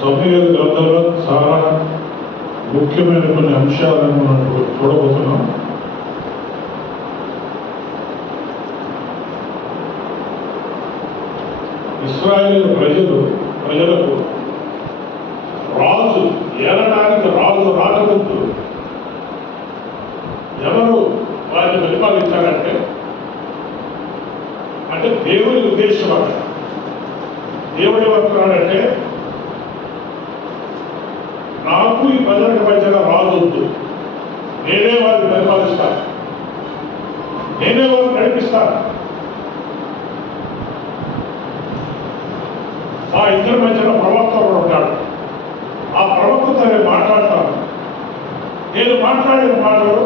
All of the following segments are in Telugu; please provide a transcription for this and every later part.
సమూయేలు గ్రంథంలో చాలా ముఖ్యమైన కొన్ని అంశాలను మనం చూడబోతున్నాం. ఇశ్రాయేలు ప్రజలకు రాజు ఏలడానికి రాజు రాకముందు ఎవరు వారిని పరిపాలించారంటే దేవుడి ఉద్దేశం అక్కడ. దేవుడు ఏమంటున్నాడంటే, నాకు ఈ ప్రజలకు మధ్యన రాజు వద్దు, నేనే వారిని పరిపాలిస్తాను, నేనే వారిని నడిపిస్తాను. మా ఇద్దరి మధ్యన ప్రవక్త ఉంటాడు, ఆ ప్రవక్తతో నేను మాట్లాడతాను. నేను మాట్లాడిన మాటలు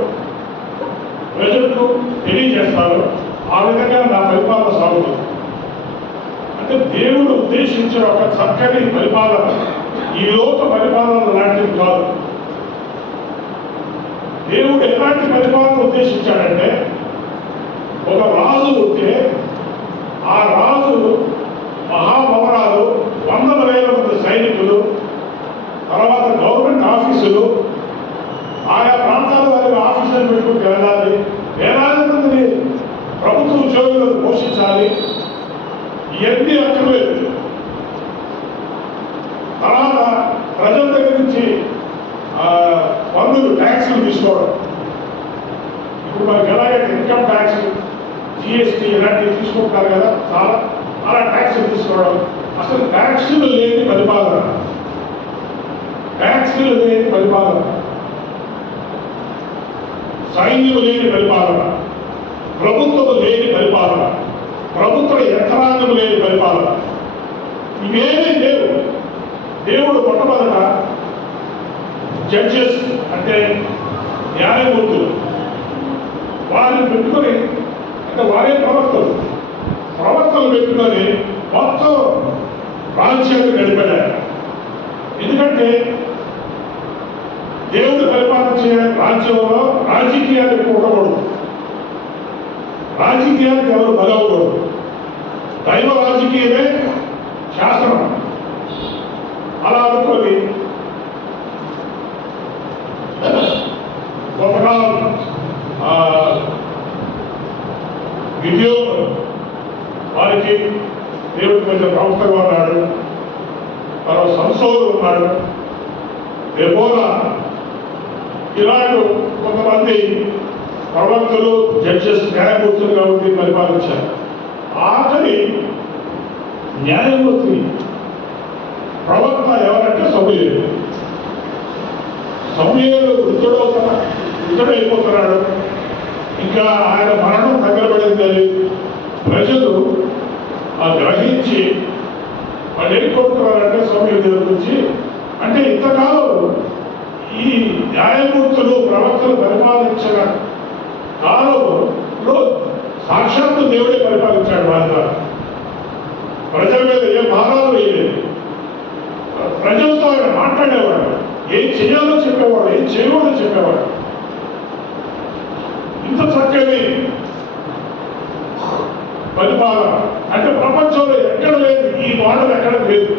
ప్రజలకు తెలియజేస్తాను. ఆ విధంగా నా పరిపాలన సాగుతుంది. అంటే దేవుడు ఉద్దేశించిన ఒక చక్కని పరిపాలన ఈ లోక పరిపాలన లాంటిది కాదు. దేవుడు ఎలాంటి పరిపాలన ఉద్దేశించాడంటే, ఒక రాజు ఉంటే ఆ రాజు మహాభవనాలు, వందల వేల మంది సైనికులు, తర్వాత గవర్నమెంట్ ఆఫీసులు, ఆయా ప్రాంతాల వారి ఆఫీసులు పెట్టుకుని వెళ్ళాలి, వేలాది మందిని ప్రభుత్వ ఉద్యోగులను పోషించాలి. ఇవన్నీ అక్కర్లేదు. తర్వాత ప్రజల దగ్గర నుంచి పన్నులు, ట్యాక్సులు తీసుకోవడం. ఇప్పుడు మనకి ఎలాగైతే ఇన్కమ్ ట్యాక్స్, జిఎస్టీ ఇలాంటివి తీసుకుంటారు కదా, చాలా అలా ట్యాక్సులు తీసుకోవడం. అసలు ట్యాక్సులు లేని పరిపాలన, ట్యాక్సులు లేని పరిపాలన, సైన్యం లేని పరిపాలన, ప్రభుత్వం లేని పరిపాలన, ప్రభుత్వ యంత్రాంగం లేని పరిపాలన, ఇవేమీ లేవు. దేవుడు మొట్టమొదట జడ్జెస్ అంటే న్యాయమూర్తులు వారిని పెట్టుకొని, అంటే వారే ప్రవక్తలు పెట్టుకొని మొత్తం రాజ్యాన్ని గడిపారు. ఎందుకంటే దేవుడు పరిపాలించే రాజ్యంలో రాజకీయాలు ఎక్కువ ఉండకూడదు, రాజకీయానికి ఎవరు బలవకూడదు. దైవ రాజకీయమే శాసనం. అలా అనుకొని గొప్పగా విద్యోగం వారికి దేవుడి కొంచెం ప్రవక్తగా ఉన్నాడు. తర్వాత సంసోలు ఉన్నాడు, దెబోరా, ఇలాంటి కొంతమంది ప్రవక్తలు, జడ్జెస్, న్యాయమూర్తులుగా ఉండి పరిపాలించారు. ఆఖరి న్యాయమూర్తి ప్రవక్త ఎవరంటే సమూయేలు. సమూయేలు వృద్ధుడైపోతున్నాడు. ఇంకా ఆయన మరణం దగ్గర పడిందని ప్రజలు గ్రహించి వాళ్ళు ఏం కోరుతున్నారంటే సమూయేలు దగ్గర నుంచి, అంటే ఇంతకాలం ఈ న్యాయమూర్తులు, ప్రవక్తలు పరిపాలించిన కాలంలో సాక్షాత్తు దేవుడే పరిపాలించాడు. వాళ్ళ ప్రజల మీద ఏ భారాలు వేయలేదు. ప్రజలతో ఆయన మాట్లాడేవాడు, ఏం చేయాలో చెప్పేవాడు, ఏం చేయకూడదో చెప్పేవాడు. ఇంత చక్కని పరిపాలన అంటే ప్రపంచంలో ఎక్కడ లేదు, ఈ మోడల్ ఎక్కడ లేదు.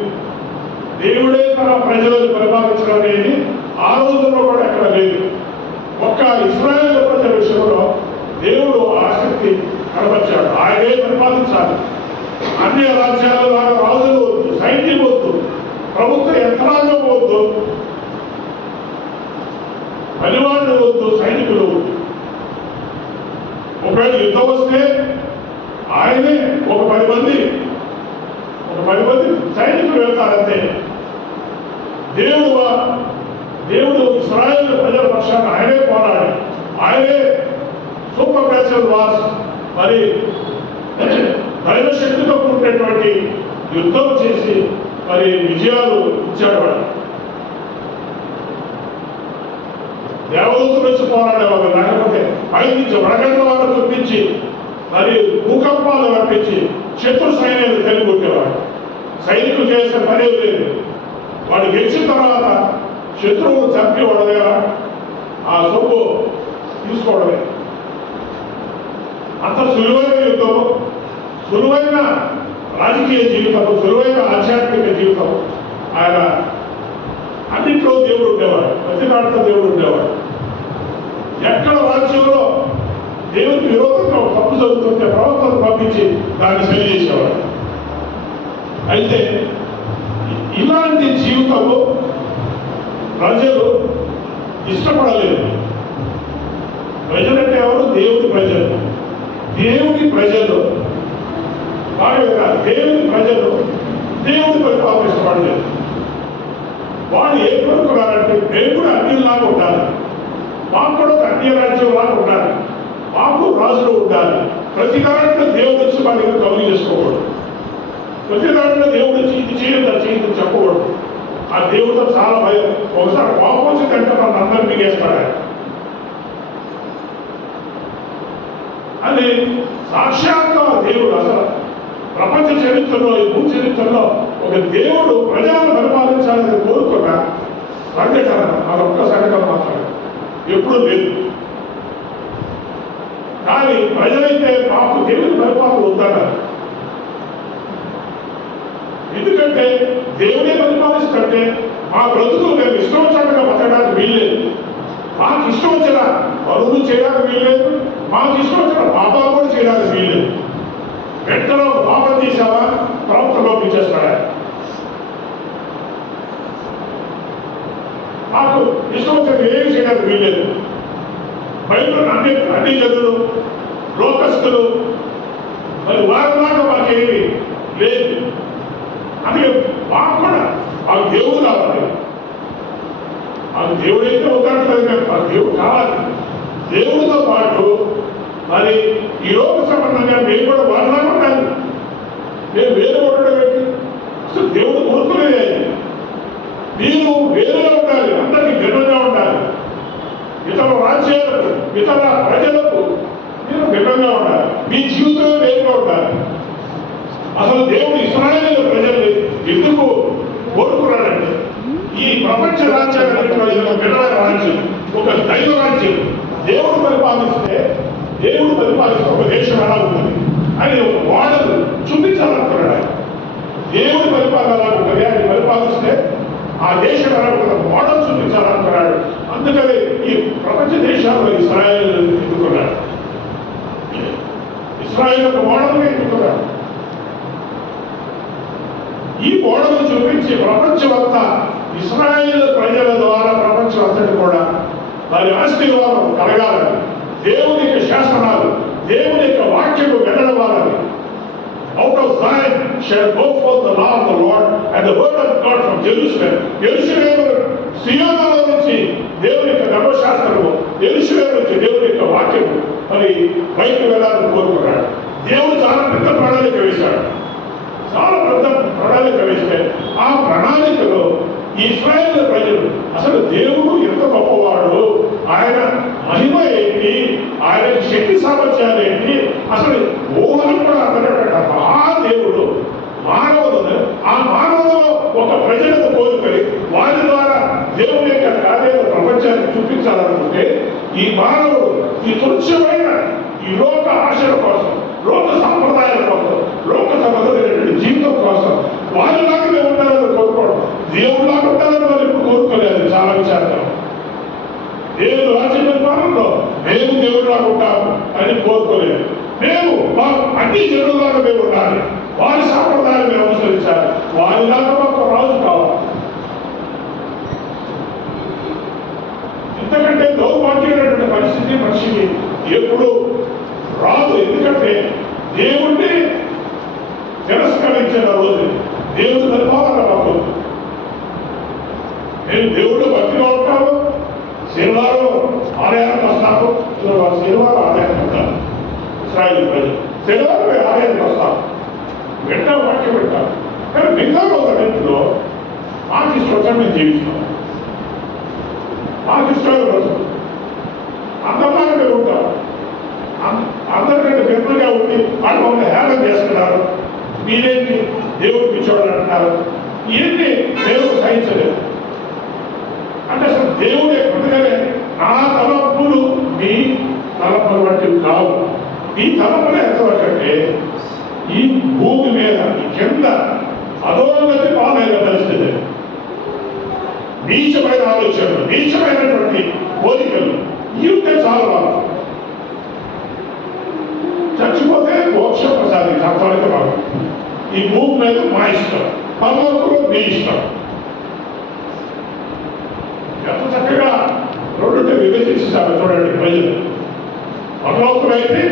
దేవుడే తన ప్రజలను పరిపాలించడం అనేది ఆ రోజుల్లో కూడా ఎక్కడ లేదు. ఒక్క ఇశ్రాయేలు ప్రజల విషయంలో దేవుడు ఆసక్తి కనబరిచాడు. ఆయనే పరిపాలించాలి. అన్ని రాజ్యాల రాజులు వద్దు, సైన్యం వద్దు, ప్రభుత్వ యంత్రాంగం వద్దు, పనివాళ్ళు వద్దు, సైనికులు వద్దు. ఒకవేళ యుద్ధం వస్తే ఆయనే ఒక 10 మంది సైనికులు వెళ్తారంతే. దేవుడు ఇశ్రాయేలు ప్రజల పక్షాన్ని ఆయనే పోరాడి, ఆయనే సూపర్ న్యాచురల్ వార్స్, మరి దైవశక్తితో కూడినటువంటి యుద్ధం చేసి మరి విజయాలు ఇచ్చాడు. వాడు దేవదూతలు వచ్చి పోరాడేవాళ్ళు, లేకపోతే పైనుంచి వడగండ్ల వారు చూపించి మరి భూకంపాలు పంపించి శత్రు సైన్యాలు తెలియగొట్టేవాడు. సైనికులు చేసిన పని లేదు. వాడు గెలిచిన తర్వాత శత్రువును చంపి వాళ్ళ దగ్గర ఆ సొమ్ము తీసుకోవడమే. అంత సులువైన యుద్ధం, సులువైన రాజకీయ జీవితం, సులువైన ఆధ్యాత్మిక జీవితం ఆయన అన్నింటిలో దేవుడు ఉండేవాడు, ప్రతి దాంట్లో దేవుడు ఉండేవాడు. ఎక్కడ రాజ్యంలో దేవుడికి విరోధంగా తప్పు జరుగుతుంటే ప్రవక్తను పంపించి దాన్ని సరి చేసేవాడు. అయితే ఇలాంటి జీవితంలో ప్రజలు ఇష్టపడలేదు. ప్రజలంటే ఎవరు? దేవుడి ప్రజలు. దేవుడి ప్రజలు బాగా దేవుడి ప్రజలు దేవుడి పరిపాలన ఇష్టపడలేదు. వాడు ఏం కోరుకున్నారంటే మేము కూడా అన్యుల్లాగా ఉండాలి, మాకు కూడా ఒక అన్య రాజ్యంలాగా ఉండాలి, మాకు రాజులు ఉండాలి. ప్రతి దాంట్లో దేవుడు వచ్చి మా దగ్గర కలుగు చేసుకోకూడదు, ప్రతి దాంట్లో దేవుడు వచ్చి ఇది చేయదు అది చేయదు చెప్పకూడదు. ఆ దేవుడితో చాలా భయం. ఒకసారి కోపం వచ్చి కంటే మన అందరినీ మిగేస్తాడు. అది సాక్షాత్గా దేవుడు అసలు ప్రపంచ చరిత్రలో, ఈ భూ చరిత్రలో ఒక దేవుడు ప్రజలను పరిపాలించాలని కోరుకున్న సంఘటన అదొక్క సంఘటన మాత్రమే, ఎప్పుడూ లేదు. కానీ ప్రజలైతే మాకు దేవుని పరిపాలన వద్దన్నారు. ఎందుకంటే దేవుడే పరిపాలిస్తుంటే మా బ్రతుకులు మేము ఇష్టం వచ్చినట్టుగా బతకడానికి వీల్లేదు, మాకు ఇష్టం వచ్చిన పనులు చేయడానికి వీల్లేదు, మాకు ఇష్టం వచ్చిన పాపాలు కూడా చేయడానికి వీల్లేదు. వెంటనే ఒక పాపం తీసావా ప్రవక్త పంపించేస్తాడా? మాకు ఇష్టం వచ్చిన ఏమి చేయడానికి వీల్లేదు. బయట అన్ని జనులు లోకస్తులు మరి వారిలాగా మాకేమి లేదు. అందుకే మాకు కూడా మాకు దేవుడు కావాలి. మాకు దేవుడైతే అవుతాడు కానీ మాకు దేవుడు కావాలి. దేవుడితో పాటు మరి ఈ లోక సంబంధంగా మేము కూడా వాళ్ళలాగా ఉండాలి. మేము వేరే ఉండడం ఏంటి? అసలు దేవుడు కోరుకునేది మీరు వేరేగా ఉండాలి, అందరికీ భిన్నంగా ఉండాలి. ఇతర రాజ్యాలకు, ఇతర ప్రజలకు మీరు భిన్నంగా ఉండాలి, మీ జీవితం వేరుగా ఉండాలి. అసలు దేవుడు ఇశ్రాయేలు ప్రజల్ని ఎందుకు కోరుకున్నాడంటే ఈ ప్రపంచ రాజ్యాలన్నింటిలో ఇది ఒక భిన్నమైన రాజ్యం, ఒక దైవ రాజ్యం. దేవుడు పరిపాలిస్తే ఒక దేశం ఎలా ఉంటుంది అని ఒక మోడల్ చూపించాలనుకున్నాడు. దేవుడి పరిపాలన ఎలా ఉంటుంది అని పరిపాలిస్తే ఆ దేశం ఎలా ఉంటుంది మోడల్ చూపించాలనుకున్నాడు. అందుకని ఈ ప్రపంచ దేశాల్లో ఇశ్రాయేలు ఎన్నుకున్నాడు. ఇశ్రాయేలు ఒక మోడల్గా ఎన్నుకున్నాడు. ఈ మోడల్ చూపించి ప్రపంచమంతా ఇశ్రాయేలు ప్రజల ద్వారా ప్రపంచం అంతటి కూడా వారి ఆశీర్వాదం కలగాలని, దేవుని యొక్క శాసనాలు, దేవుని యొక్క వాక్యము వెల్లడవాలని. Out of Zion shall go forth the law of the Lord and the word of God from Jerusalem. యెరూషలేము సియోనులో నుంచి దేవుని యొక్క ధర్మశాస్త్రము, యెరూషలేము నుంచి దేవుని యొక్క వాక్యము మరి బయటకు వెళ్ళాలని కోరుకున్నాడు. దేవుడు చాలా పెద్ద ప్రణాళిక వేశాడు. చాలా పెద్ద ప్రణాళిక వేస్తే ఆ ప్రణాళికలో ఈ ఇశ్రాయేలు ప్రజలు అసలు దేవుడు ఎంత గొప్పవాడు, ఆయన మహిమ ఏంటి, ఆయన శక్తి సామర్థ్యాలు ఏంటి, అసలు ఊహలు కూడా అందరట మహాదేవుడు మానవులను ఆ మానవులలో ఒక ప్రజలకు కోరుకొని వారి ద్వారా దేవుని యొక్క కార్యాలు ప్రపంచానికి చూపించాలనుకుంటే ఈ మానవుడు ఈ తుచ్చమైన ఈ లోక ఆశల కోసం, లోక సంప్రదాయాల కోసం, లోక సంబంధమైనటువంటి జీవితం కోసం వారిలాగానే ఉండాలని కోరుకోవడం, దేవుడిలాగా ఉండాలని వాళ్ళు ఇప్పుడు కోరుకోలేదు. చాలా విచారంగా దేవుడు రాజ్య పరిపాలనలో మేము దేవుడిలాగా ఉంటాము అని కోరుకోలేదు. మేము అన్ని జనులాగా మేము ఉండాలి, వారి సాంప్రదాయాలు మేము అనుసరించాలి, వారిలాగా మాకు రాజు కావాలి. ఇంతకంటే దౌర్భాగ్యమైనటువంటి పరిస్థితి మనిషికి ఎప్పుడు రాదు. ఎందుకంటే దేవుణ్ణి తిరస్కరించిన రోజు దేవుడి పరిపాలన మాకు. నేను దేవుడు భక్తిగా ఉంటాను, శనివారం ఆలయానికి వస్తాను, శనివారం ఆలయానికి ఉంటాను. ఇశ్రాయేలు ప్రజలు శనివారం ఆలయానికి వస్తాను, వెంట వాక్యం పెట్టాను. కానీ మిగతా రోజులన్నింటిలో మాకు ఇష్టం మేము జీవిస్తాం, మాకు ఇష్టమైన రోజు అందరిలాగా మేము ఉంటాం. అందరికంటే భిన్నంగా ఉండి వాళ్ళు మమ్మల్ని హేళన చేస్తున్నారు, మీరేంటి దేవుడు పిచ్చోడు అంటున్నారు, ఇవన్నీ దేవుడు సహించలేదు. అంటే అసలు దేవుడే కొద్దిగానే నా తలంపులు మీ తలంపులు వంటివి కావు. ఈ తలంపులు ఎంతవరకు అంటే ఈ భూమి మీద ఈ కింద అధోగతి పాలైన పరిస్థితి. నీచమైన ఆలోచనలు, నీచమైనటువంటి కోరికలు ఈ ఉంటే చాలు. వాళ్ళు చచ్చిపోతే మోక్షం ప్రసాదించి అంతవరకు రాదు. ఈ భూమి మీద మా ఇష్టం, పరలోకంలో నీ ఇష్టం. ఎంత చక్కగా రెండుంటే విభజించారు చూడండి ప్రజలు. పరలోకం అయితే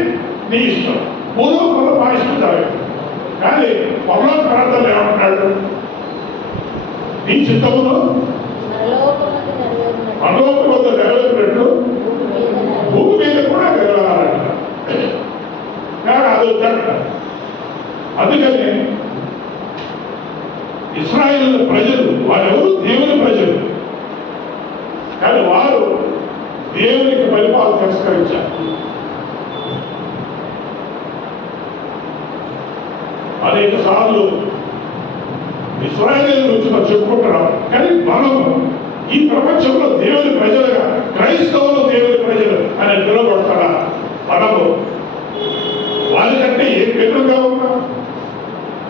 నీ ఇష్టం, భూలోకంలో మా ఇష్టం జరగదు. కానీ పరలోక ప్రాంతంలో ఏమంటాడు? నీ చిత్తములో పరలోకం వద్ద నెరవేరినట్లు భూమి మీద కూడా నెరవేరాలంట. కానీ అది వద్దంట. అందుకని ఇశ్రాయేలు ప్రజలు వారెవరు? దేవుని ప్రజలు. కానీ వారు దేవునికి పరిపాలన తిరస్కరించారు. అనేక సార్లు ఇశ్రాయేలు గురించి మనం చెప్పుకుంటున్నాం. కానీ మనము ఈ ప్రపంచంలో దేవుని ప్రజలుగా, క్రైస్తవులు దేవుని ప్రజలు అని పిలువబడతారా? మనము వారికంటే ఏమి భిన్నంగా ఉన్నాం?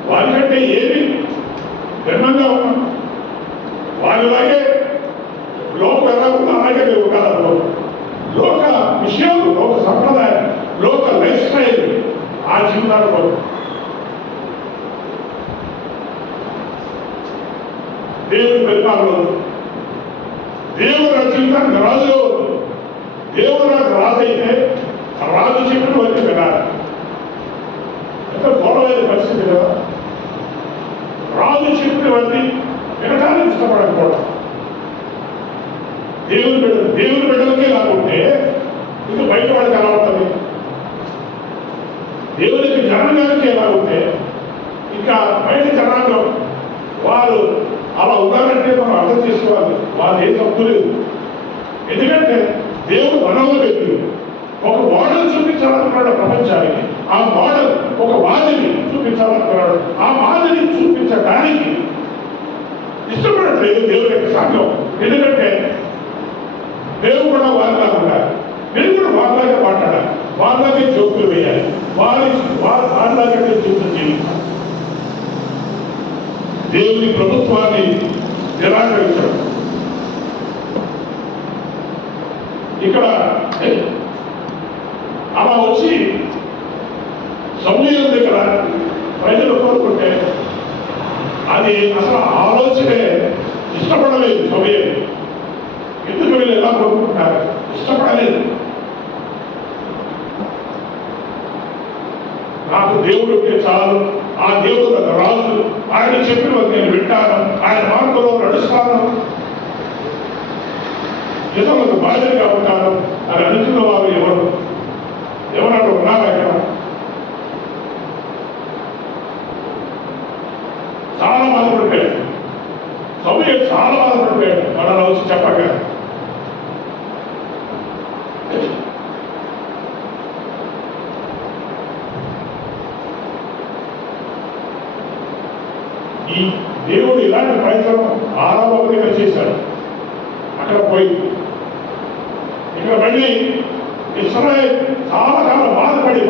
వారికంటే ఏమి భిన్నంగా ఉన్నాం? వారిలాగే లోకం ఎలా ఉందో అలాగే మేము ఉండాలి. లోక విషయాలు, లోక సంప్రదాయం, లోక లైఫ్ స్టైల్ ఆ జీవితాలు కొరకు దేవుని పరిపాలన, దేవుడు నా జీవితానికి రాజుగా ఉంది. దేవుడు నాకు రాజు అయితే రాజు చెప్పిన వరకు వినాలి. ఎంత ఘోరమైన పరిస్థితి కదా! రాజు చెప్పినవన్నీ వినడానికి ఇష్టపడకపోవడం. దేవుని బిడ్డలకే లాగుంటే ఇంకా బయట వాడికి ఎలా ఉంటుంది? దేవునికి జనాంగానికి ఎలా ఉంటే ఇంకా బయట జనాంగం వారు అలా ఉన్నారంటే మనం అర్థం చేసుకోవాలి. వాళ్ళు ఏం తప్పు లేదు. ఎందుకంటే దేవుడు మనలో పెట్టి ఒక మోడల్ చూపించాలనుకున్నాడు ప్రపంచానికి. ఆ మోడల్ ఒక మాదిరి చూపించాలనుకున్నాడు. ఆ మాదిరి చూపించడానికి ఇష్టపడట్లేదు దేవుడి యొక్క సంఘం. ఎందుకంటే దేవుడు కూడా వారిలాగా ఉండాలి, నేను కూడా వారిలాగా మాట్లాడాలి, వారిలాగే జోకులు వేయాలి, వారిలాగే జీవితం జీవించాలి. దేవుని ప్రభుత్వాన్ని నిరాకరించడం. ఇక్కడ అలా వచ్చి సమూహం దగ్గర ప్రజలు కోరుకుంటే అది అసలు ఆలోచనే ఇష్టపడలేదు. సమయం ఎందుకు వీళ్ళు ఎలా కోరుకుంటున్నారు? ఇష్టపడలేదు. నాకు దేవుడు ఉంటే చాలు, ఆ దేవుడు నాకు రాజు, ఆయన చెప్పిన నేను వింటాను, ఆయన మార్గంలో నడుస్తాను, ఇతరులకు బాధ్యతగా ఉంటాను అని అనుకున్న వారు ఎవరన్నా ఉన్నారా? ఇక్కడ చాలా బాధపడిపోయాడు. సమయం చాలా బాధపడిపోయాడు. మనలో వచ్చి చెప్పగా ఈ దేవుడు ఇలాంటి ప్రయత్నం ఆరంభంగా చేశాడు. అక్కడ పోయి ఇక్కడ మళ్ళీ ఇశ్రాయేలు చాలా కాలం బాధపడి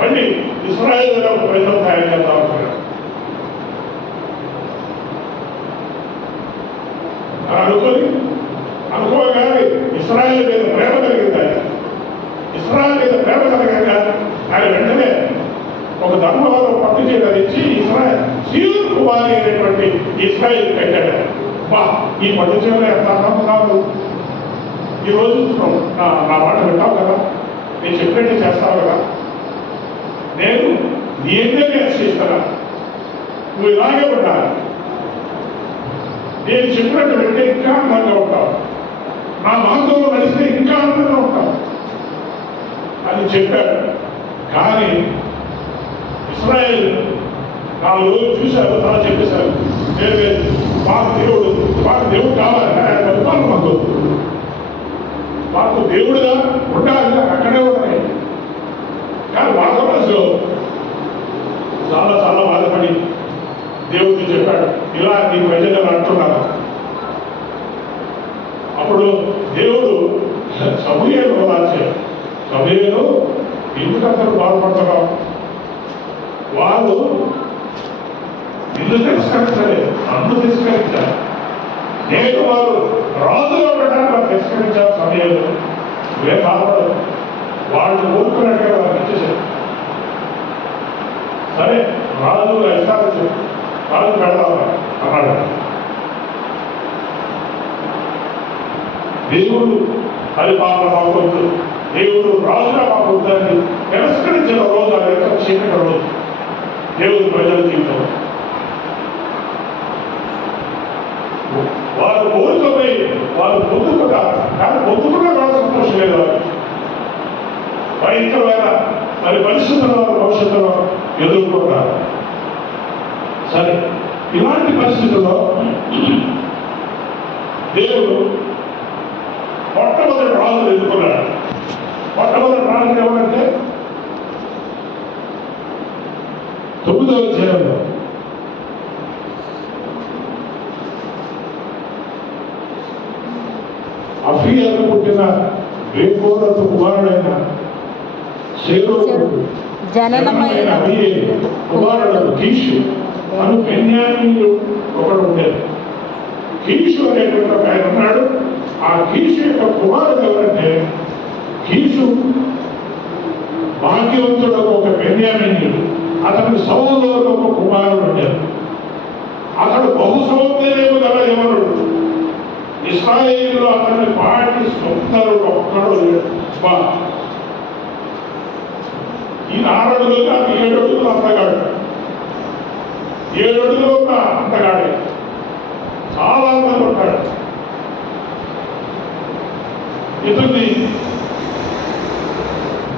మళ్ళీ ఇశ్రాయేలు ఒక ప్రజలు తయారు చేద్దాం అనుకున్నాడు. అనుకోగానే ఇశ్రాయేలు మీద ప్రేమ కలిగింది. ఇశ్రాయేలు మీద ప్రేమ కలగగా ఆయన వెంటనే ఒక ధర్మవరం పట్టు చేయడానికి ఇశ్రాయేల్ సీయోను కుమారి అయినటువంటి ఇశ్రాయేల్ కట్టాడు. ఈ పట్టు చీరలో ఎంత అర్థం కాదు. ఈరోజు నా మాట వింటావు కదా, నేను చెప్పినట్టు చేస్తావు కదా, నేను నీ అందరినీ హర్షిస్తాను, నువ్వు ఇలాగే ఉండాలి, నేను చెప్పినట్టు వింటే ఇంకా అందంగా ఉంటావు, నా మార్గంలో నడిస్తే ఇంకా అందంగా ఉంటావు అని చెప్పాడు. కానీ ఇశ్రాయేల్ 4 రోజులు చూశారు, అలా చెప్పేశారు, లేదు మాకు దేవుడు కావాలి, ఆయన పరిపాలన మాకు దేవుడుగా ఉండాలి, అక్కడే ఉన్నాయి. కానీ వాళ్ళ మనసులో చాలా చాలా బాధపడి దేవుడికి చెప్పాడు, ఇలా నీ ప్రజలు అంటున్నారు. అప్పుడు దేవుడు సమూయేలు రాశాడు, సమూయేలు ఎందుకు అందరూ బాధపడుతున్నావు? వాళ్ళు నిన్ను తిరస్కరించలేదు, నన్ను తిరస్కరించారు. నేను వారు రాజుగా ఉండడానికి వారు తిరస్కరించారు సమయంలో ఇవే బాధపడదు. వాళ్ళు కోరుకున్నట్టుగా వారికి ఇచ్చేసారు. సరే రాజు ఇస్తారు, రాజు పెడదాం అన్నాడు. దేవుడు పరిపాలన మాకొద్దు, దేవుడు రాజుగా మాకొద్దని తిరస్కరించిన రోజు ఆ యొక్క చీకటి రోజు దేవుడు ప్రజల జీవితం. వారు కోరుకోపోయి వారు పొందుకుంటారు, కానీ పొందుకున్న కూడా సంతోషం లేదు. వారు భయంకరమైన మరి పరిస్థితుల్లో వారు భవిష్యత్తులో ఎదుర్కొంటారు. సరే ఇలాంటి పరిస్థితుల్లో దేవుడు మొట్టమొదటి రాజులు ఎదుర్కొన్నాడు. మొట్టమొదటి రాజు ఎవరంటే 9వ అధ్యాయంలో అఫీయాకు పుట్టిన రేకోరతు కుమారుడైన సేరోకు జననమైన కుమారుడు కీషు అను బెన్యామీనుడు ఒకడు ఉండేది. కీషు అనేటువంటి ఒక ఆయన ఉన్నాడు. ఆ కీషు యొక్క కుమారుడు ఎవరంటే, కీషు భాగ్యవంతుడు ఒక బెన్యామీనుడు. అతనికి సౌలు ఒక కుమారుడు ఉండేది. అతడు బహు సౌందర్యము గల యవనుడు. ఇశ్రాయేలులో అతన్ని పాటి సుందరుడు ఒక్కడు లేడు. ఈ 6 అడుగులు కాదు, 7 అడుగులు అంతగాడు, 7 అడుగులు అంతగాడే, చాలా అందంగా ఉంటాడు. ఇతన్ని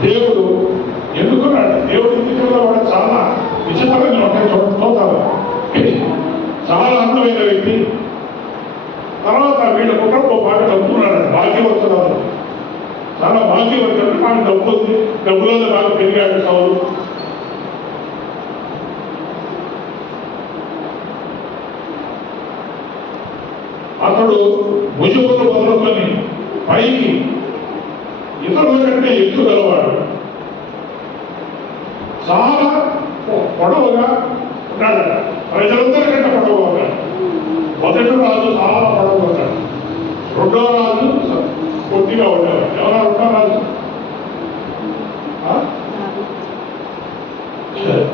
దేవుడు ఎన్నుకున్నాడు. దేవుడు ఎన్నికల్లో కూడా చాలా విచిత్రంగా ఉంటాయి, చూద్దాము. చాలా అందమైన వ్యక్తి. తర్వాత వీళ్ళ కుటుంబం బాగా డబ్బున్నాడు, భాగ్యవంతుడు. చాలా భాగ్యవంతుడు, నాకు డబ్బు ఉంది, డబ్బులలో బాగా పెరిగాడు సౌలు. అతడు భుజములు మొదలుకొని పైకి ఇతరుల కంటే ఎత్తు గలవాడు, చాలా పొడవుగా ఉన్నాడు. ప్రజలందరికంటే పొడవుగా ఉన్నాడు. మొదటి రాజు చాలా పొడవుగా ఉన్నాడు. 2వ రాజు కొద్దిగా ఉండేవాడు. ఎవరా 2వ రాజు?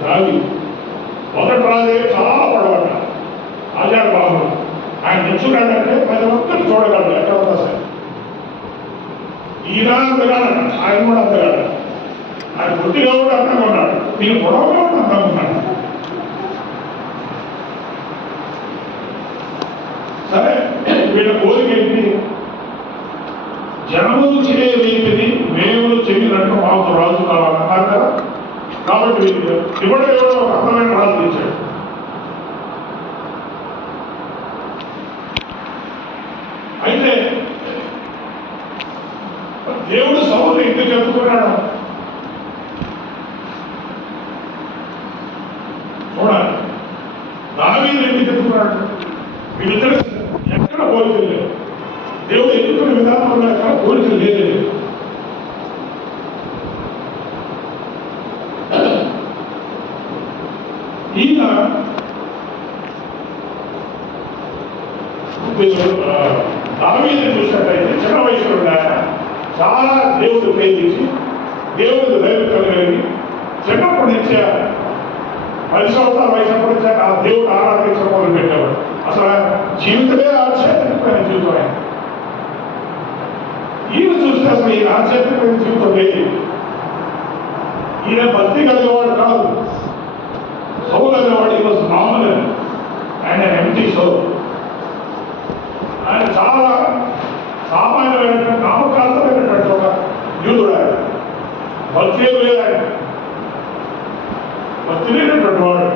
రాజు మొదటి రాజే చాలా పొడవన్నాడు. ఆజాడు బాబు ఆయన నిల్చున్నాడంటే ప్రజలందరూ చూడగలరు ఎక్కడ ఉన్నా సరే. ఈయన అంతగాడు, ఆయన కూడా అంతగాడు. ఆయన కొద్దిగా కూడా అందంగా ఉన్నాడు, దీని పొడవుగా కూడా అందంగా ఉన్నాడు. సరే వీళ్ళ కోరిక ఏంటి? జనములు చేయలేనిది మేములు చేయనట్టు మాకు రాజు కావాలన్నారు కదా. కాబట్టి ఎవడో ఒక అందమైన రాజు తెచ్చాడు. అయితే దేవుడు సౌలు ఎందుకు ఎత్తుకున్నాడు చూడాలి. దావీదు ఎందుకు ఎత్తుకున్నాడు? వీళ్ళిద్దరు ఎక్కడ పోలికలు లేవు. దేవుడు ఎన్నుకునే విధానంలో ఎక్కడ పోలికలు లేదు. ఈయన దావీదు చూసినట్టయితే చిన్న వయసులో చాలా దేవుడు ప్రేమించి దేవుడు దైవ కలిగి చిన్నప్పటి నుంచే 10 సంవత్సరాల వయసున్నప్పటి నుంచే ఆ దేవుడు ఆరాధించడం మొదలు పెట్టేవాడు. అసలు జీవితమే ఆధ్యాత్మికమైన జీవితం. ఆయన ఈయన చూస్తే అసలు ఈయన ఆధ్యాత్మికమైన జీవితం లేదు. ఈయన భక్తి కలిగేవాడు కాదు. సౌలు అనేవాడు ఈ రోజు మామూలు, ఆయన ఎంటీ సౌలు. ఆయన చాలా సామాన్యమైనటువంటి నామకాంతమైనటువంటి ఒక యూదుడు. ఆయన భక్తి లేదు. ఆయన భక్తి లేనటువంటి వాడు.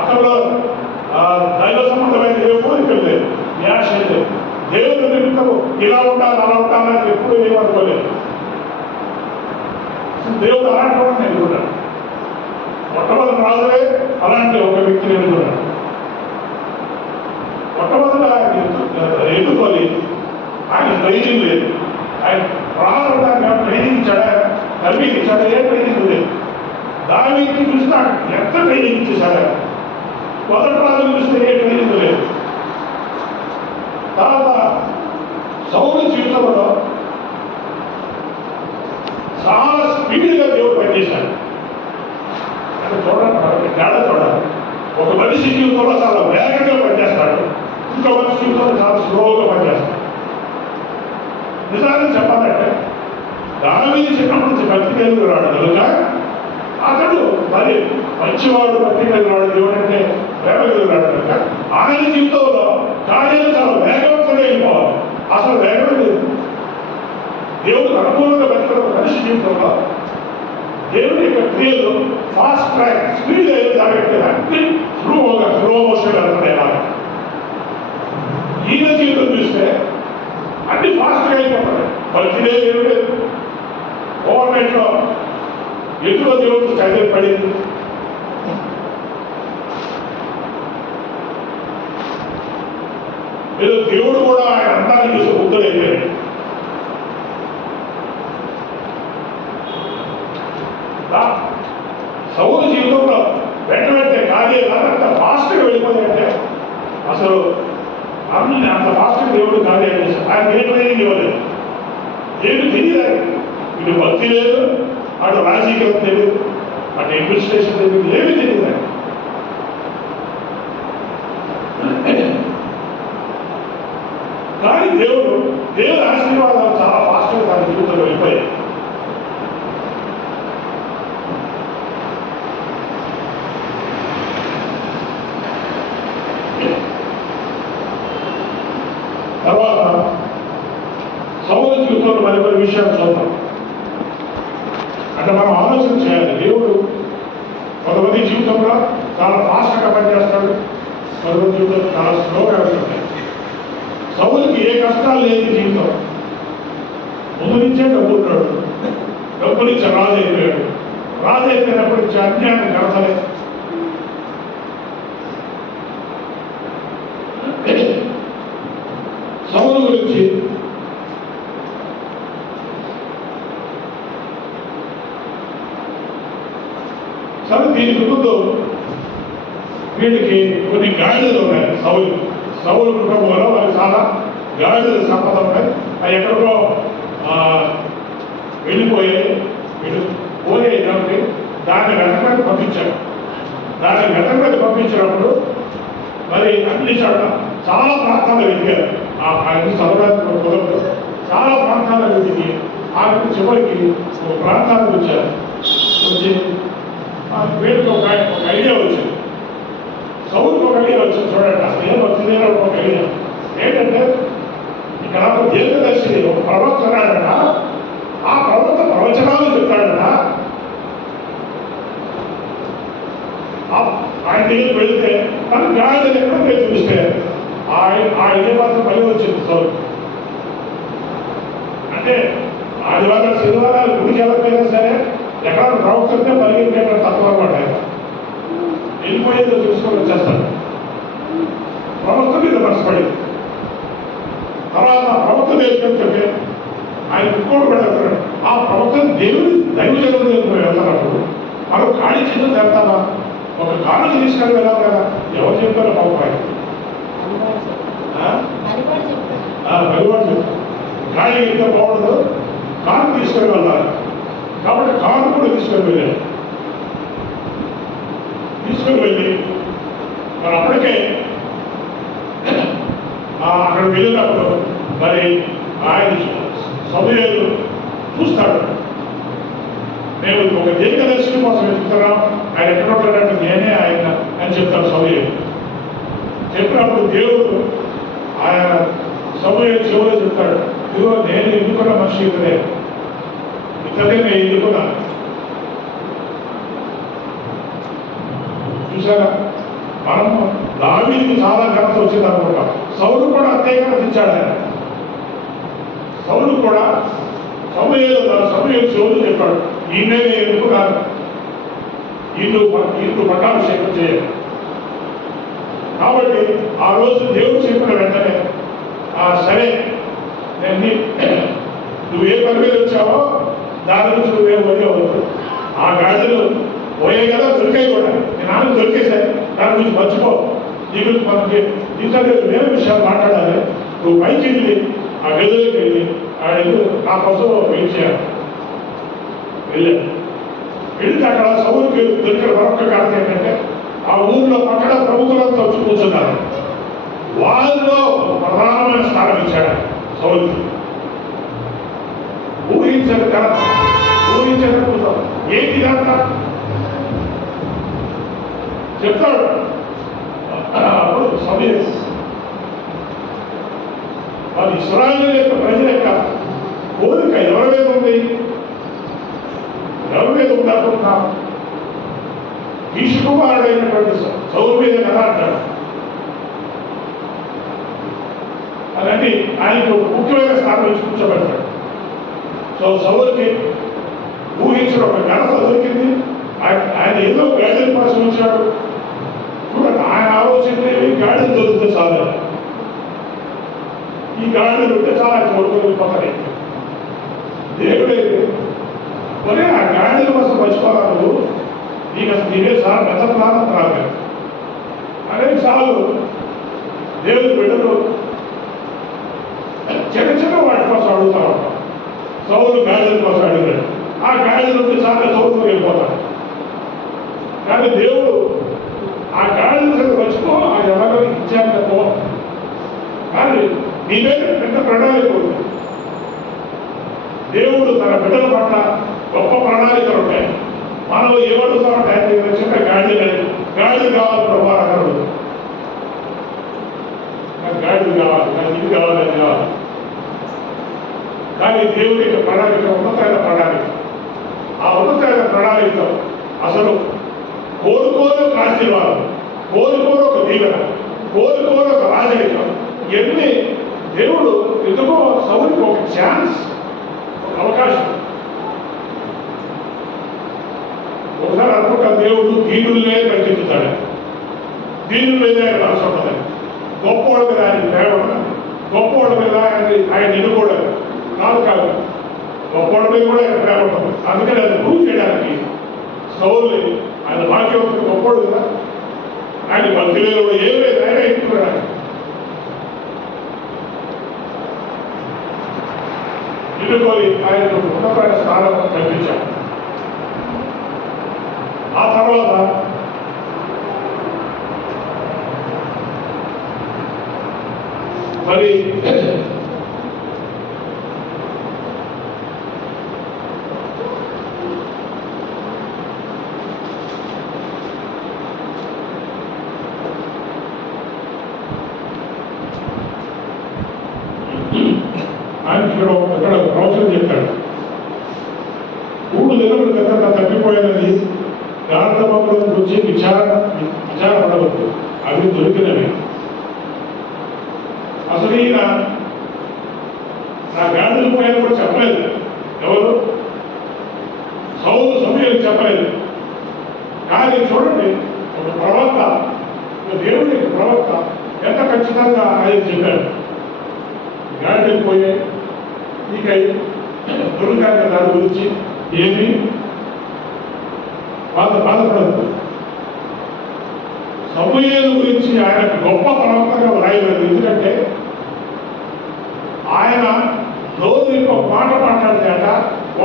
అతను దైవ సంబంధమైన ఏ కోరికలు లేదు, న్యాస లేదు. దేవుడు నిమిత్తము ఇలా ఉండాలి అలా ఉండాలని ఎప్పుడూ ఏమనుకోలేదు. దేవుడు అలాంటి వాడిని ఎదుగున్నాడు. మొట్టమొదటి రాజులే అలాంటి ఒక వ్యక్తిని ఎదుగున్నాడు. మొట్టమొదటి ఆయన ఎదుర్కొని ఆయన ట్రైనింగ్ లేదు. ఆయన రాజడానికి ట్రైనింగ్ ఇచ్చాడా, కల్పించాడా? ఏ ట్రైనింగ్ లేదు. దావీదుని చూస్తే ఎంత ట్రైనింగ్ ఇచ్చేసారు. మొదటి రాజును చూస్తే ఏ ట్రైనింగ్ లేదు. తర్వాత సౌలు జీవితంలో చాలా స్పీడ్గా దేవుడు పనిచేశాడు. అంటే చూడండి, తేడా చూడాలి. ఒక మనిషి జీవితంలో చాలా వేగంగా పనిచేస్తాడు, ఇంకో మనిషి జీవితంలో చాలా స్లోగా పనిచేస్తాడు. నిజాన్ని చెప్పాలంటే దావీదు చిన్నప్పటి నుంచి భక్తి కలిగి రాడు కనుక అతడు మరి మంచివాడు, భక్తి కలిగి రాడు, దేవుడంటే ప్రేమ కలిగి రాడు కనుక ఆయన జీవితంలో కార్యాలు చాలా వేగవంతంగా వెళ్ళిపోవాలి. అసలు వేగం లేదు. దేవుడు అనుకూలంగా బతికిన మనిషి జీవితంలో దేవుడి యొక్క క్రియలు ఫాస్ట్ ట్రాక్ స్పీడ్ అయితే కాబట్టి అన్ని స్లో మోషన్ వెళ్తున్నాయి. ఈయన జీవితం చూస్తే అన్ని ఫాస్ట్గా అయిపోతాయి. బతిదే దేవుడే ఓవర్ నైట్లో ఎదురు దేవుడు చదివి పడింది. ఏదో దేవుడు కూడా ఆయన అందాన్ని చూసి ముద్దులైపోయాడు. సౌలు జీవితంలో వెంటనే కార్యాలు అంత ఫాస్ట్గా వెళ్ళిపోయాయంటే అసలు అంత ఫాస్ట్గా దేవుడు కార్యాలు చేశాడు. ఆయన ఏ ట్రైనింగ్ ఇవ్వలేదు, ఏమి తెలియదు. ఇటు భక్తి లేదు, అటు రాజకీయం తెలియదు, అటు అడ్మినిస్ట్రేషన్ తెలియదు, ఏమి తెలియదు. కానీ దేవుడు ఆశీర్వాదాలు చాలా ఫాస్ట్గా తన జీవితంలో వెళ్ళిపోయాయి. తర్వాత సౌలు జీవితంలో మరికొన్ని విషయాలు చూద్దాం. అంటే మనం ఆలోచన చేయాలి. దేవుడు కొంతమంది జీవితంలో చాలా ఫాస్ట్గా పనిచేస్తాడు, కొంతమంది జీవితంలో చాలా స్లోగా వెళ్తుంటాయి. సౌలుకి ఏ కష్టాలు లేని జీవితం. ముందు నుంచే డబ్బు ఉంటాడు, డబ్బు నుంచి రాజు అయిపోయాడు, రాజు అయిపోయినప్పటి నుంచి అన్యాయాన్ని కడతలే. సౌలు గురించి సరే దీనికి ముందు వీళ్ళకి కొన్ని గాడిదలు ఉన్నాయి. సౌలు కుటుంబంలో వారికి చాలా గాడిదల సంపద ఉన్నాయి. అవి ఎక్కడికో వెళ్ళిపోయాయి కాబట్టి దాన్ని వెనకబడి పంపించారు. దాన్ని వెనకబడి పంపించినప్పుడు మరి అన్ని చోట్ల చాలా ప్రాంతాలు వెతికారు. అన్ని చదవడానికి కుదరదు. చాలా ప్రాంతాలు వెతికి ఆమెకు చివరికి ఒక ప్రాంతానికి వచ్చారు. వచ్చి వీళ్ళకి ఒక ఐడియా వచ్చింది. సౌలుకి ఒక ఐడియా వచ్చింది. చూడండి, అసలు ఏం వచ్చింది ఒక ఐడియా ఏంటంటే, ఇక్కడ ఒక దీర్ఘదర్శిని ఒక ప్రవక్త ఉన్నాడట. ఆ ప్రవక్త ప్రవచనాలు చెప్తాడట. ఆయన దగ్గరికి వెళితే తను గాడిదలు ఎక్కడ పోయి చూస్తే ఆయన మాత్రం పని వచ్చింది సౌలు. అంటే ఆదివారాలు శనివారాలు గుడికి వెళ్ళకపోయినా సరే ఎక్కడ ప్రవక్తనే పరిగెత్తే తక్కువ అనమాట. ఆయన వెళ్ళిపోయేదో చూసుకొని వచ్చేస్తాడు. ప్రవక్త మీద మనసుపడింది. తర్వాత ప్రవక్త దగ్గరికి ఆయన ఇంకోటి పెడతాడు. ఆ ప్రవక్త దేవుడి దైవజనుల దగ్గరికి వెళ్తానప్పుడు మనం ఖాళీ చిన్న వెళ్తామా, ఒక కారు తీసుకొని వెళ్ళాలి కదా. ఎవరు చెప్పారో పాపం పరివాడు చెప్తారు. ఖాళీ ఎంత బాగుండదు, కారు తీసుకొని వెళ్ళాలి. కాబట్టి కారు కూడా తీసుకొని వెళ్ళాలి. తీసుకొని వెళ్ళి మరి అప్పటికే అక్కడ వెళ్ళినప్పుడు మరి ఆయన సమయాలు చూస్తాడు. నేను ఒక దీర్ఘదర్శిని కోసం వెతుకుతున్నాం, ఆయన ఎక్కడ ఉంటాడంటే నేనే ఆయన అని చెప్తాను సమయం. చెప్పినప్పుడు దేవుడు ఆయన సమయం చివరిలో చెప్తాడు, ఇదిగో నేను ఎన్నుకున్న మనిషి ఇతనే, ఇతనే నేను ఎన్నుకున్నాను. చూసారా, మనం దావీదుకి చాలా ఘనత వచ్చింది అనుకుంటాం. సౌలు కూడా అంతే ఘనత ఇచ్చాడు ఆయన. సౌలు కూడా సమయం శివుడు చెప్పాడు, ఈయనే నేను ఎన్నుకున్నాను, ఈయన పట్టాభిషేకం చేయాలి. కాబట్టి ఆ రోజు దేవుడు చెప్పిన వెంటనే సరే నువ్వు ఏ పని మీద వచ్చావో దాని నుంచి నువ్వేం పోయేవద్దు. ఆ గాడిదలు పోయే కదా దొరికాయి కూడా. మీ నాన్న దొరికేశాయి, దాని గురించి మర్చిపో. నీ గురించి మనకి ఇంకా వేరే విషయాలు మాట్లాడాలి. నువ్వు పైకి వెళ్ళి ఆ గదిలోకి వెళ్ళి ఆడెళ్ళు నా కోసం వెయిట్ చేయాలి. వెళ్ళాను. వెళితే అక్కడ సౌరుకి దొరికిన మరొక కారణం ఏంటంటే ఆ ఊళ్ళో పక్కన ప్రముఖులంతా వచ్చి కూర్చున్నారు. వాళ్ళలో ప్రధానమైన స్థానం ఇచ్చాడు సౌరుకి. ఊహించదు కదా, ఊహించకపోతాం ఏంటి అంతా చెప్తాడు. అప్పుడు సమయం వాళ్ళ ఇశ్రాయేలు యొక్క ప్రజల యొక్క కోరిక ఎవరి మీద ఉంది, ఎవరి మీద ఉందనుకుంటున్నాం? ఈశ్వరుడైనటువంటి సౌరు మీద కదా అంటాడు. అలాంటి ఆయనకు ముఖ్యమైన స్థానం ఇచ్చి కూర్చోబెడతాడు. సో సౌరుకి ఊహించిన ఒక ఘనత దొరికింది. ఆయన ఏదో గాడిద కోసం వచ్చాడు. చూడండి, ఆయన ఆలోచన గాడిద దొరికితే చాలు, ఈ గాడిదలు ఉంటే చాలా కోరుకొని పోతాయి. దేవుడే మరి ఆ గాడిద కోసం మర్చిపోవాలి. నీకు అసలు నీవే చాలా పెద్ద ప్రాణం రాలేదు అనేది చాలు. దేవుడి బిడ్డలు చిన్న చిన్న వాటి కోసం అడుగుతా ఉంటాం. సౌలు గాడిదల కోసం అడిగాడు. ఆ గాడిదలు ఉంటే చాలా సౌలు వెళ్ళిపోతాడు. కానీ దేవుడు ఆ గాడిదలు మర్చిపో, ఆ ఎవరో ఇచ్చాక పో. కానీ నీ మీద పెద్ద ప్రణాళిక ఉంది. దేవుడు తన బిడ్డల పట్ల గొప్ప ప్రణాళికలు ఉంటాయి. మనం ఏమడుగుతామంటే ఆయన చిన్న గాడి లేదు, గాడి కావాలి ప్రభావం, నాకు గాడి కావాలి, నాకు ఇది కావాలి, అది కావాలి. కానీ దేవుడి యొక్క ప్రణాళిక ఉన్నతమైన ప్రణాళిక. ఆ ఉన్నతమైన ప్రణాళికలో అసలు కోరుకోరు ఒక ఆశీర్వాదం, కోరుకోరు ఒక దీవెన, కోరుకోరు ఒక రాజరికం. ఇవన్నీ దేవుడు ఎందుకో సౌరికి ఒక ఛాన్స్, ఒక అవకాశం. ఒకసారి అనుకుంటా దేవుడు దీనులనే ప్రకటిస్తాడు. దీనుల మీద ఆయన మనసు ఉండదు, గొప్పవాళ్ళ మీద ఆయన ప్రేమ ఉండదు, గొప్పవాళ్ళ మీద ఆయన ఎన్నుకోవడం కాదు. గొప్పవాళ్ళ మీద కూడా ఆయన ప్రేమ ఉండదు. అందుకని అది ప్రూవ్ చేయడానికి సౌలు ఆయన భాగ్యవంతుడు, గొప్పవాడు కదా. ఆయన భక్తులు కూడా ఏం లేదు, ఆయన ఎన్నుకున్నాడు. ఎన్నుకొని ఆయన ఉన్నతమైన స్థానం కల్పించాడు. ఆ తర్వాత మరి ఆయన ఇక్కడ ప్రవచనం చెప్పాడు. 3 దినముల క్రితం తప్పిపోయినది గాఢతమముల గురించి విచారపడవద్దు, అవి దొరికినవి. అసలు ఈయన నా గాడిదలు పోయాను కూడా చెప్పలేదు. ఎవరు? సౌలు సమయాలు చెప్పలేదు. కానీ చూడండి, ఒక ప్రవక్త, దేవుడి ప్రవక్త ఎంత ఖచ్చితంగా ఆయన చెప్పాడు. గాడిదలు పోయాయి, ఇక దొరికాక దాని గురించి ఏమి బాధపడదు. సమూయేలు గురించి ఆయన గొప్ప ప్రవక్తగా వ్రాయలేదు. ఎందుకంటే ఆయన రోజు ఇంకొక మాట మాట్లాడితేట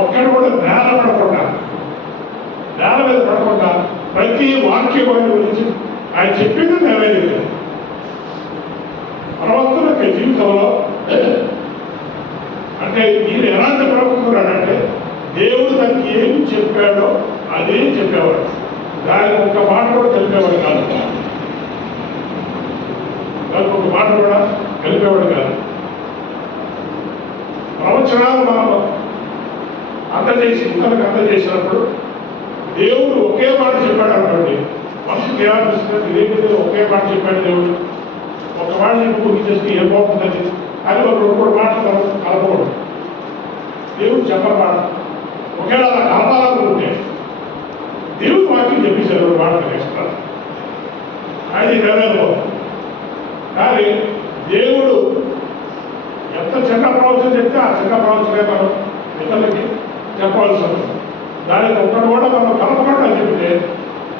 ఒక్కడు కూడా నేల మీద పడకుండా ప్రతి వాక్యం ఆయన గురించి ఆయన చెప్పింది నెరవేరేది. ప్రవక్తల యొక్క జీవితంలో అంటే ఈయన ఎలాంటి ప్రవక్తున్నాడంటే దేవుడు తనకి ఏమి చెప్పాడో అదే చెప్పేవాడు. దానికి ఒక మాట కూడా కలిపేవాడు కాదు, దానికి ఒక మాట కూడా కలిపేవాడు కాదు. ప్రవచనాలు మనం ఇతరులకు అందజేసినప్పుడు దేవుడు ఒకే మాట చెప్పాడు అనుకోండి, మనుషులు ఏమనిపిస్తుంది, ఇదేంటి ఒకే మాట చెప్పాడు దేవుడు, ఒక మాట చెప్పి పూర్తి చేస్తే ఏం బాగుంటుంది అని ఒక 2-3 మాటలు కలపకూడదు. దేవుడు చెప్పని మాట ఒకవేళ అలా కలపాలనుకుంటే దేవుడు వాక్యం చెప్పేశారు 2 మాటలు ఎక్స్ట్రా, అది నెరవేరిపోతుంది. కానీ దేవుడు ఎంత చిన్న ప్రవచనం చెప్తే ఆ చిన్న ప్రవచనే మనం ఇతరులకి చెప్పాల్సి ఉంటుంది. దానికి ఒక్కడు కూడా మనం కలపకుండా చెప్తే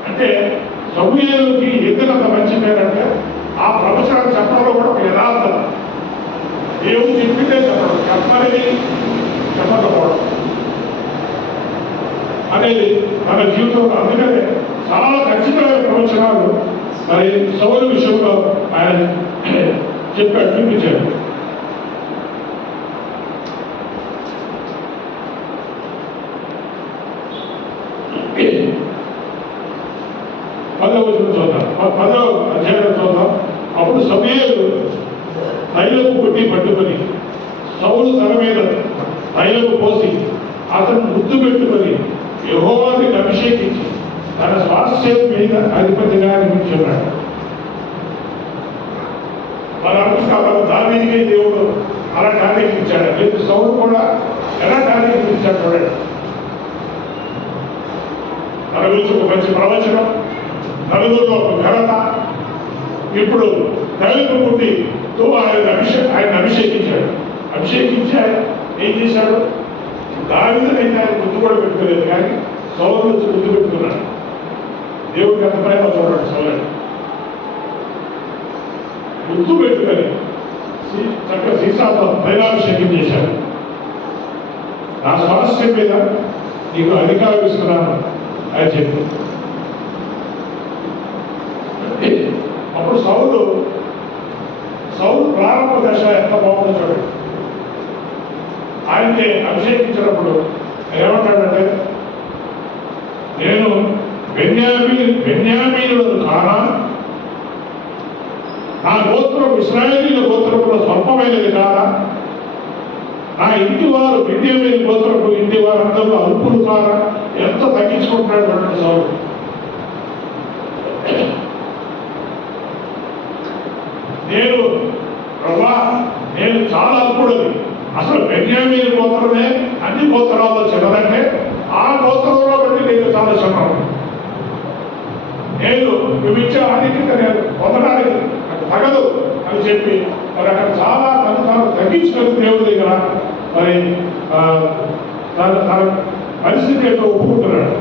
అంటే సమూయేలుకి ఎందుకంత మంచి పేరంటే ఆ ప్రవచనాలు చెప్పడంలో కూడా ఒక యథార్థత, దేవుడు చెప్పిందే చెప్పడం, చెప్పాలని చెప్పకపోవడం అనేది మన జీవితంలో. అందుకనే చాలా ఖచ్చితమైన ప్రవచనాలు మరి సౌలు విషయంలో ఆయన చెప్పాడు, చూపించాడు. పదవ చూద్దాం, 10వ అధ్యాయం చూద్దాం. అప్పుడు సమూయేలు తైలపు కొట్టి పట్టుకొని సౌలు తల మీద తైలపు పోసి అతను ముద్దు పెట్టుకొని యెహోవాని అభిషేకించి తన స్వాస్థ్యం మీద అధిపతిగా నియమించున్నాడు. మన అనుకుంటాం దావీదుకే దేవుడు అలా టార్గెట్ ఇచ్చాడు, లేదు సౌలు కూడా ఎలా టార్గెట్ ఇచ్చాడు చూడండి. తన గురించి ఒక మంచి ప్రవచనం, నలుగురిలో ఒక ఘనత. ఇప్పుడు దళిత పుట్టితో ఆయన అభిషేకించాడు. అభిషేకించి ఆయన ఏం చేశాడు? దావీదునైతే ఆయన గుర్తు కూడా పెట్టుకోలేదు, కానీ సౌలు నుంచి గుర్తు పెట్టుకున్నాడు. దేవుడికి అంత ప్రేమ చూడండి. సౌలని గుర్తు పెట్టుకొని చక్కగా సీసాతో తైలాభిషేకం చేశాడు. నా స్వాస్థ్యం మీద నీకు అధికారం ఇస్తున్నాను అని చెప్పి. అప్పుడు సౌలు ప్రారంభ దశ ఎంత బాగుందో చూడండి. ఆయనకి అభిషేకించినప్పుడు ఏమంటాడంటే, నేను బెన్యామీనులను కానా, నా గోత్రం ఇశ్రాయేలీల గోత్రంలో స్వల్పమైనది కాదా, నా ఇంటి వారు బెన్యామీను గోత్రపు ఇంటి వారందరూ అల్పులు కారా. ఎంత తగ్గించుకుంటున్నాడు అంటే సౌలు. నేను చాలా అల్పుడది, అసలు బెన్యామీను గోత్రమే అన్ని గోత్రాల్లో చిన్నదంటే ఆ గోత్రంలో బట్టి నేను చాలా చిన్నది. నేను నువ్విచ్చే ఆధిక్యత నేను పొందడానికి నాకు తగదు అని చెప్పి మరి అక్కడ చాలా తను తగ్గించుకొని దేవుడి దగ్గర మరి తన పరిస్థితి ఏంటో ఒప్పుకుంటున్నాడు.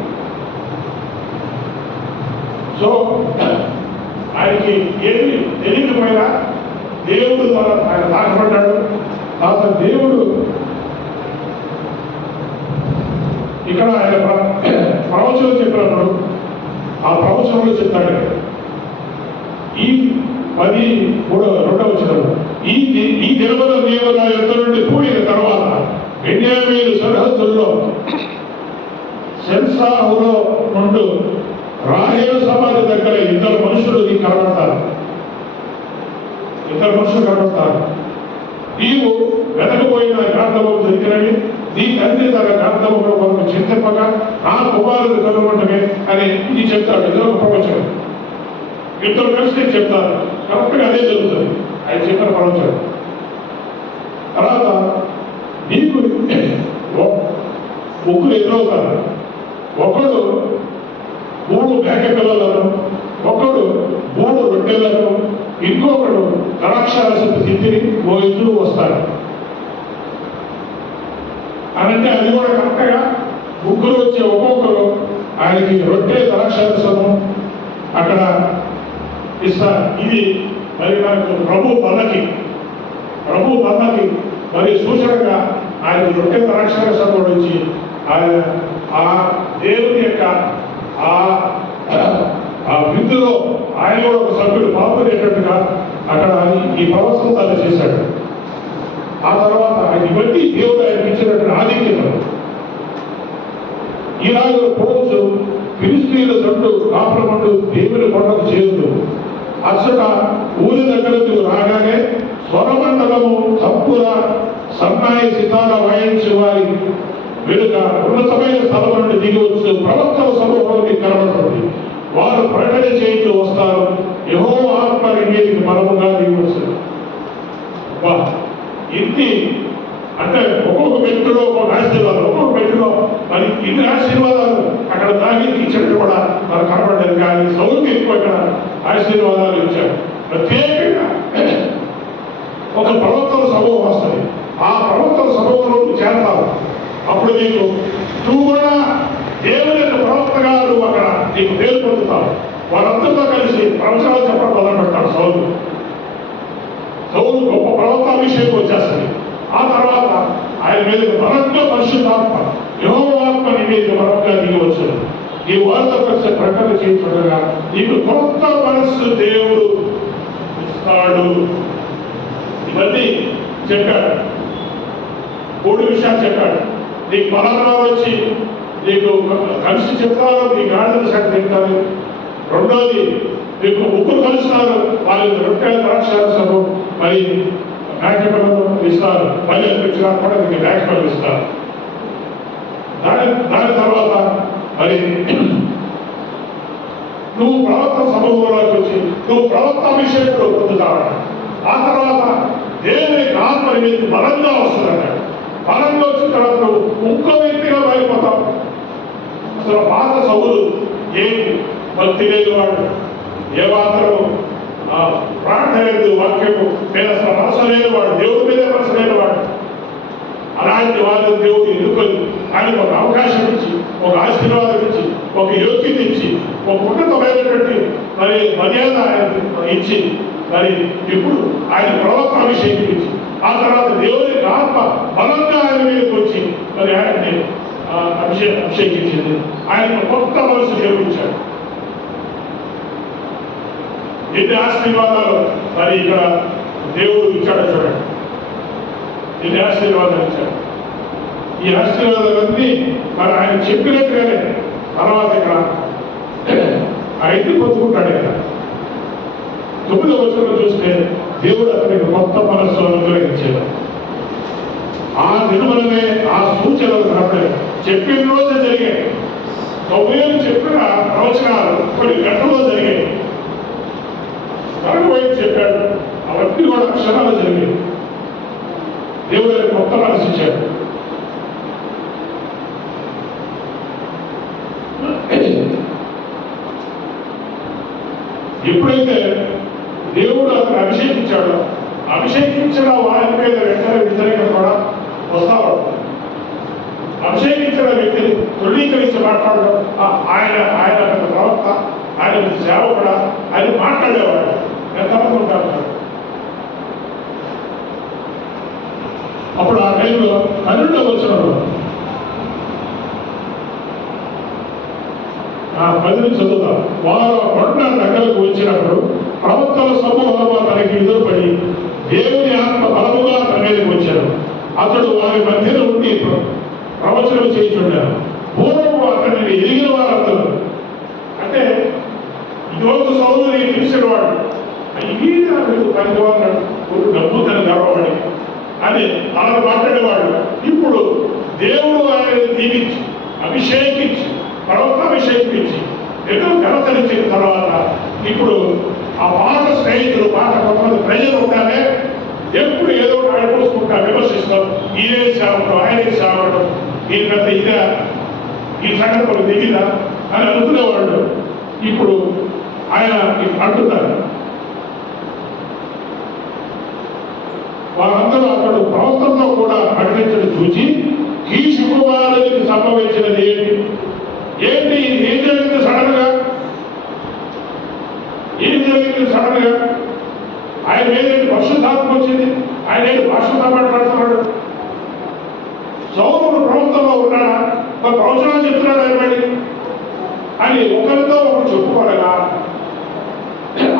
సో ఆయనకి ఏమి తెలియకపోయినా దేవుడు ద్వారా ఆయన తాకపడ్డాడు. తర్వాత దేవుడు ఇక్కడ ఆయన ప్రవచనం చెప్పినప్పుడు ఆ ప్రవచనంలో చెప్తాడు, ఈ 10:2 ఈ దినమున నీవు నా యొద్ద నుండి పోయిన తర్వాత బెన్యామీను సరిహద్దుల్లో సెన్సాహులో నుండి రాహేలు సమాధి దగ్గర ఇద్దరు మనుషులు నీకు కనబడతారు. నీవు వెతకపోయిన గ్రంథము దొరికినవి, నీ తండ్రి తన గ్రంథములో కొరకు చింతింపగా నా కుమారుడు కనుగొంటమే అని ఇది చెప్తాడు. ఇదో ఒక ప్రవచనం. ఇద్దరు కలిసి చెప్తారు, కరెక్ట్గా అదే జరుగుతుంది ఆయన చెప్పిన ప్రవచనం. తర్వాత నీకు ముగ్గురు ఎదురవుతారు. ఒకడు 3 మేక పిల్లలను, ఒకడు 3 రొట్టెలను, ఇంకొకడు ద్రాక్షారసపు తిత్తిని మోయిస్తూ వస్తాడు అనంటే అది కూడా కరెక్ట్గా ముగ్గురు వచ్చి ఒక్కొక్కరు ఆయనకి రొట్టె ద్రాక్షారసము అక్కడ ఇస్తారు. ఇది మరి మనకు ప్రభు పల్లకి మరి సూచనగా ఆయనకు రొట్టె ద్రాక్షారసం కూడా వచ్చి ఆయన ఆ దేవుని యొక్క ఆ విందులో ఆయన కూడా ఒక సభ్యుడు పాల్గొనేటట్టుగా అక్కడ ఈ ప్రవచనం చేశాడు. ఆ తర్వాత ఆయన బట్టి దేవుడు ఆయనకి ఇచ్చినటువంటి ఆధిక్యత. ఇలాగ రోజు ఫిలిష్తీయుల దండు కాపురమండు దేవుని కొండకు చేరుతూ అచ్చట ఊరి దగ్గరకు రాగానే స్వరమండలము తప్పుల సన్నాయి సితార వాయించే వారి వెనుక ఉన్నతమైన స్థలం నుండి దిగి వచ్చు ప్రవక్తల సమూహానికి కనబడుతుంది. వారు ప్రకటన చేయించు వస్తారు. యెహోవా ఆత్మ మీదికి బలముగా దిగి వస్తుంది. ఇంటి అంటే ఒక్కొక్క వ్యక్తిలో ఒక్కొక్క ఆశీర్వాదాలు, ఒక్కొక్క వ్యక్తిలో మరి ఇన్ని ఆశీర్వాదాలు అక్కడ దానికి ఇచ్చినట్టు కూడా మనకు కనబడ్డారు. కానీ సౌలుకి ఎక్కువ ఇక్కడ ఆశీర్వాదాలు ఇచ్చారు. ప్రత్యేకంగా ఒక ప్రవక్తల సమూహం వస్తుంది. ఆ ప్రవక్తల సమూహంలో చేరతారు. అప్పుడు నీకు నువ్వు కూడా నీకు పేరు పొందుతావు. వారందరితో కలిసి ప్రవచనాలు చెప్పడం మొదలు పెడతాడు సౌలు. సౌలు గొప్ప ప్రవక్తాభిషేకం వచ్చేస్తుంది. ఆ తర్వాత ఆయన మీద బలంగా పరిశుద్ధాత్మ యెహోవాత్మ నీ మీద బలంగా దిగి వచ్చాడు. ఈ వారితో కలిసి ప్రకటన చేయించగా నీకు కొత్త మనస్సు దేవుడు ఇస్తాడు. ఇవన్నీ చెప్పాడు. 3 విషయాలు చెప్పాడు. నీకు బలంగా వచ్చి నీకు కలిసి చెప్తారు, నీ గాడిదల సంగతి తింటారు. రెండోది మీకు ముగ్గురు కలుస్తారు, వాళ్ళకి రొట్టెల ద్రాక్షారసము మరి మేకపిల్లలు ఇస్తారు. మళ్ళీ అనిపించినా కూడా నీకు మేకపిల్లలు ఇస్తారు. దాని తర్వాత మరి నువ్వు ప్రవక్త సమూహంలోకి వచ్చి నువ్వు ప్రవక్త అభిషేకంలో పొందుతావట. ఆ తర్వాత దేవునికి ఆత్మ మీద బలంగా వస్తుందన్నాడు. బలంగా వచ్చిన తర్వాత నువ్వు ఇంకో వ్యక్తిగా మారిపోతావు. అసలు పాత సౌలు ఏం భక్తి లేని వాడు, ఏ మాత్రం ప్రార్థన లేదు, వాక్యము మీద అసలు మనసు లేని వాడు, దేవుడి మీదే మనసు లేని వాడు. అలాంటి వాళ్ళని దేవుడు ఎన్నుకొని ఆయనకు ఒక అవకాశం ఇచ్చి, ఒక ఆశీర్వాదం ఇచ్చి, ఒక యోగ్యత ఇచ్చి, ఒక ఉన్నతమైనటువంటి మరి మర్యాద ఆయన ఇచ్చి, మరి ఇప్పుడు ఆయన ప్రవక్త అభిషేకం ఇచ్చి, ఆ తర్వాత దేవుని ఆత్మ బలంగా ఆయన మీదకి వచ్చి మరి ఆయన్ని అభిషేకించింది. ఆయన కొత్త మనసు దేవుడిచ్చాడు. ఎన్ని ఆశీర్వాదాలు మరి ఇక్కడ దేవుడు ఇచ్చాడు చూడండి. ఎన్ని ఆశీర్వాదాలు ఇచ్చాడు. ఈ ఆశీర్వాదాలన్నీ మరి ఆయన చెప్పినట్టుగానే తర్వాత ఇక్కడ ఆయన పొందుకుంటాడు కదా. 9వ వచనంలో చూస్తే దేవుడు అతనికి కొత్త మనస్సు అనుగ్రహించాడు. ఆ దినములనే ఆ సూచనలు కనపడే చెప్పిన రోజు జరిగాయి. 9 చెప్పిన ప్రవచనాలు కొన్ని గంటల్లో జరిగాయి. కనుక చెప్పాడు, అవన్నీ కూడా అక్షరాలు జరిగాయి. దేవుడు కొత్త మనసు ఇచ్చాడు. ఎప్పుడైతే దేవుడు అతను అభిషేకించాడో, అభిషేకించిన వారి మీద వెంటనే వ్యతిరేకత కూడా వస్తాడు. అభిషేకించిన వ్యక్తిని తృణీకరించి మాట్లాడడం, ఆయన ప్రవక్త, ఆయన సేవకుడా ఆయన మాట్లాడేవాడు. ఎంతమంది ఉంటారు. అప్పుడు ఆ టైంలో 12వ వచనంలో 10 చదువుతాం. వారు కొండ దగ్గరకు వచ్చినప్పుడు ప్రవక్తల సమూహంలో తనకి ఎదురుపడి దేవుని ఆత్మ బలముగా తన మీదకి వచ్చారు. అతడు వారి మధ్యన ఉండి ప్రవచనం చేయించుండారు. పూర్వము అతనిని ఎదిగిన వారందరూ, అంటే ఇదివరకు సౌలుని తెలిసిన వాడు, పనికివాడు, డబ్బు తన గర్వపడి అని అలా మాట్లాడేవాడు. ఇప్పుడు దేవుడు ఆయన దీవించి అభిషేకించి ప్రవక్త అభిషేకించి ఎన్నో ఘనతనిచ్చిన తర్వాత ఇప్పుడు ఆ పాత స్నేహితులు, పాత కొంతమంది ప్రజలు ఉంటారే, ఎప్పుడు ఏదో ఆడిపోసుకుంటా విమర్శిస్తాం. ఈయనే సేవకుడు, ఆయనే సేవకుడు, ఈ పెద్ద ఇదా, ఈ సంగతి దిగిదా అని అనుకునేవాళ్ళు ఇప్పుడు ఆయన అంటున్నారు. వారందరూ అతడు ప్రవక్తతో కూడా ప్రకటించడం చూసి కీషు కుమారునికి సంభవించినది ఏంటి ఏం జరిగింది సడన్ గా, ఆయన ఏదైతే పరిశుద్ధాత్మ వచ్చింది, ఆయన ఏంటి భాషతో మాట్లాడుతున్నాడు. సౌలు ప్రవక్తలో ఉన్నాడా, ఒక ప్రవచనాలు చెప్తున్నాడు ఆయన మళ్ళీ అని ఒకరితో ఒకరు చెప్పుకోలేగా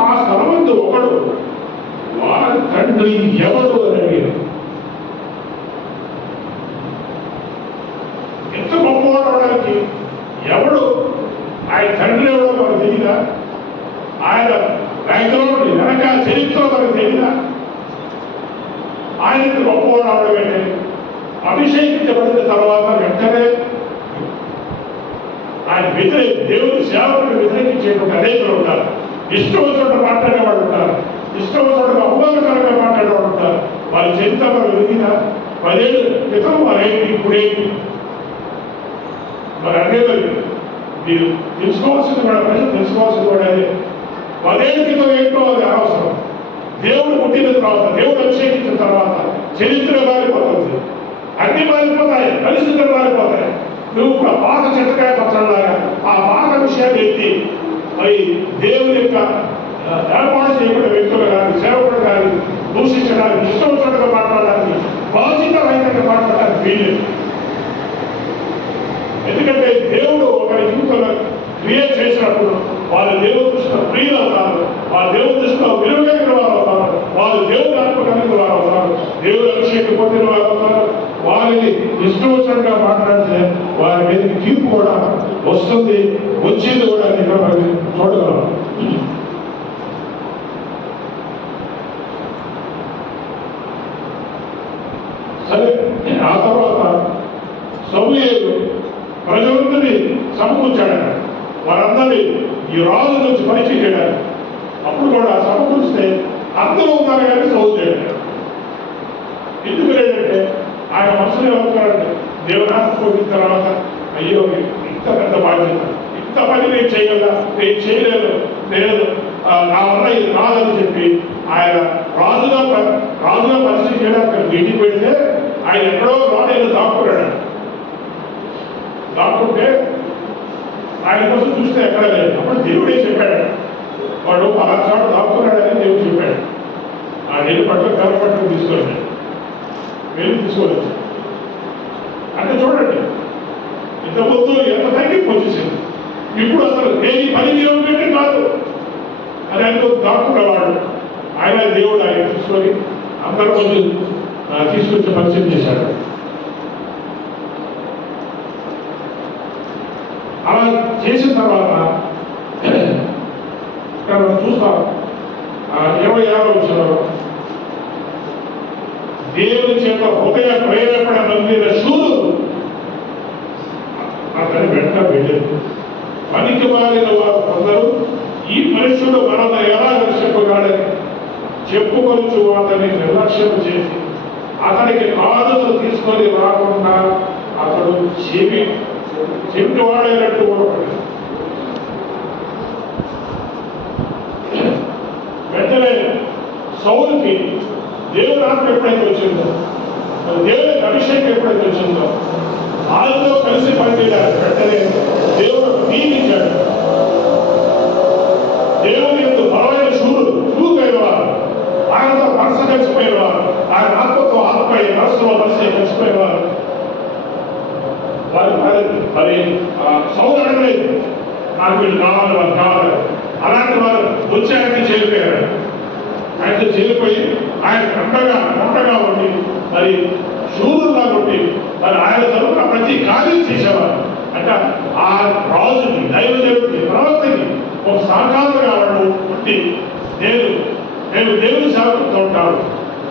ఆ స్థలమందు ఒకడు వారి తండ్రి ఎవరు అని అడిగారు. ఎంత గొప్పవాడు అవడానికి ఎవడు, ఆయన తండ్రి ఎవడో మనకు తెలియదా, ఆయన బ్యాక్గ్రౌండ్ వెనక చరిత్ర మనకు తెలియదా, ఆయన గొప్పవాడు అవడం ఏంటి. అభిషేకించబడిన తర్వాత వెంటనే ఆయన దేవుని సేవకుని వ్యతిరేకించేటువంటి అనేకులు ఉంటారు. ఇష్టం వచ్చినట్టు మాట్లాడేవాడు ఉంటారు, ఇష్టం వచ్చినట్టు అవమానకరంగా మాట్లాడేవాడు ఉంటారు. వాళ్ళ చరిత్ర మనకు తెలియదా. 10 ఏళ్ళ క్రితం వారేంటి, ఇప్పుడేంటి మరి అదే. మీరు తెలుసుకోవాల్సింది కూడా, ప్రజలు తెలుసుకోవాల్సింది కూడా అదే. 10 ఏళ్ళ క్రితం ఏంటో అది అనవసరం. దేవుడు పుట్టిన తర్వాత, దేవుడు అభిషేకించిన తర్వాత చరిత్ర మారిపోతుంది, అన్ని మారిపోతాయి, పరిస్థితులు మారిపోతాయి. నువ్వు కూడా పాత చెత్తకాయ పచ్చలాగా ఆ పాత విషయాన్ని వ్యక్తి మరి దేవుని యొక్క ఏర్పాటు చేయబడిన వ్యక్తులు కానీ సేవకులు కానీ దూషించడానికి ఇష్టం వచ్చినట్టుగా మాట్లాడడానికి బాధ్యతరహితంగా మాట్లాడడానికి వీలు. ఎందుకంటే దేవుడు ఒకరి జీవితంలో క్రియేట్ చేసినప్పుడు వాళ్ళు దేవుడు దృష్టిలో ప్రియులు అవుతారు, వాళ్ళ దేవుడి దృష్టిలో విలువ కలిగిన వారు అవుతారు, వాళ్ళు దేవుడి ఆత్మ కలిగిన వారు అవుతారు, దేవుడు అభిషేకం పొందిన వారు అవుతారు. వారిని ఇష్టం వచ్చినట్టుగా మాట్లాడితే వారి మీద తీర్పు కూడా వస్తుంది, వచ్చింది కూడా ఇక్కడ మరి చూడగలం. సరే, ఆ తర్వాత సమూయేలు ప్రజలందరినీ సమకూర్చాడు. వారందరినీ ఈ రాజు నుంచి పరిచయం చేయడానికి అప్పుడు కూడా సమకూర్చితే అందరూ ఉన్నారు కానీ సౌలు చేయడం. ఎందుకు లేదంటే ఆయన మనసులో ఏమవుతారంటే దేవుని ఆత్మపోయిన తర్వాత అయ్యో ఇంత పెద్ద బాధ్యత, ఇంత పని నేను చేయగలరా, నేను చేయలేదు, లేదు నా వల్ల ఇది రాదని చెప్పి ఆయన రాజుగా పరిచయం చేయడానికి మీటింగ్ పెడితే ఆయన ఎక్కడో రాడేదో దాక్కున్నాడు. దాక్కుంటే ఆయన కోసం చూస్తే ఎక్కడ లేదు. అప్పుడు దేవుడే చెప్పాడు, వాడు పలానా చోట దాక్కున్నాడని దేవుడు చెప్పాడు. ఆ నీళ్ళు పట్ల కర్ర పట్టుకుని తీసుకొచ్చాడు, వెళ్ళి తీసుకోవచ్చు. అంటే చూడండి, ఇంతకుముందు ఎంత తగ్గింపు వచ్చేసింది, ఇప్పుడు అసలు దేని 10 కిలోమీటర్లు కాదు అని ఆయన దాక్కున్నవాడు. ఆయన దేవుడు ఆయన తీసుకొని అందరూ కొంచెం తీసుకొచ్చి పరిచయం చేశాడు. అలా చేసిన తర్వాత ఇక్కడ మనం చూస్తాం 26వ వచనంలో దేవుని చేత హృదయ ప్రేరేపణ పొందిన శూరులు అతని వెంట వెళ్ళారు. పనికి మారిన వారు కొందరు ఈ మనుషుడు మనల్ని ఎలా చెప్పగలడని చెప్పుకొచ్చు అతన్ని నిర్లక్ష్యం చేసి అతనికి కాదులు తీసుకొని రాకుండా అతడు చెవిటి వాడేటట్టు కూడా వెంటనే సౌలుకి దేవుని ఆత్మ ఎప్పుడైతే వచ్చిందో, దేవుని అభిషేకం ఎప్పుడైతే వచ్చిందో ఆయనతో కలిసి పనిచేయాలి. వెంటనే దేవుడు దీవించాడు. దేవుని యొక్క బలమైన శూరులైనవారు, ఆయనతో మనసు కలిసిపోయేవారు, ఆయన ఆత్మతో ఆత్మపై మనసులో మనసు కలిసిపోయేవారు. వారు మరి సౌలు అడగలేదు, నాకు వీళ్ళు కావాలి, వారు కావాలి. అలాంటి వారు వచ్చి ఆయనకి చేరిపోయారు. ఆయనతో చేరిపోయి ఆయన కొండగా ఉండి మరి శూరులా ఉండి మరి ఆయన తరపున ప్రతి కార్యం చేసేవారు. అంటే ఆ రాజుకి, దైవజనుడికి, ప్రవక్తకి ఒక సహకారంగా వాళ్ళు పుట్టి నేను దేవుని సేవకుతో ఉంటాను,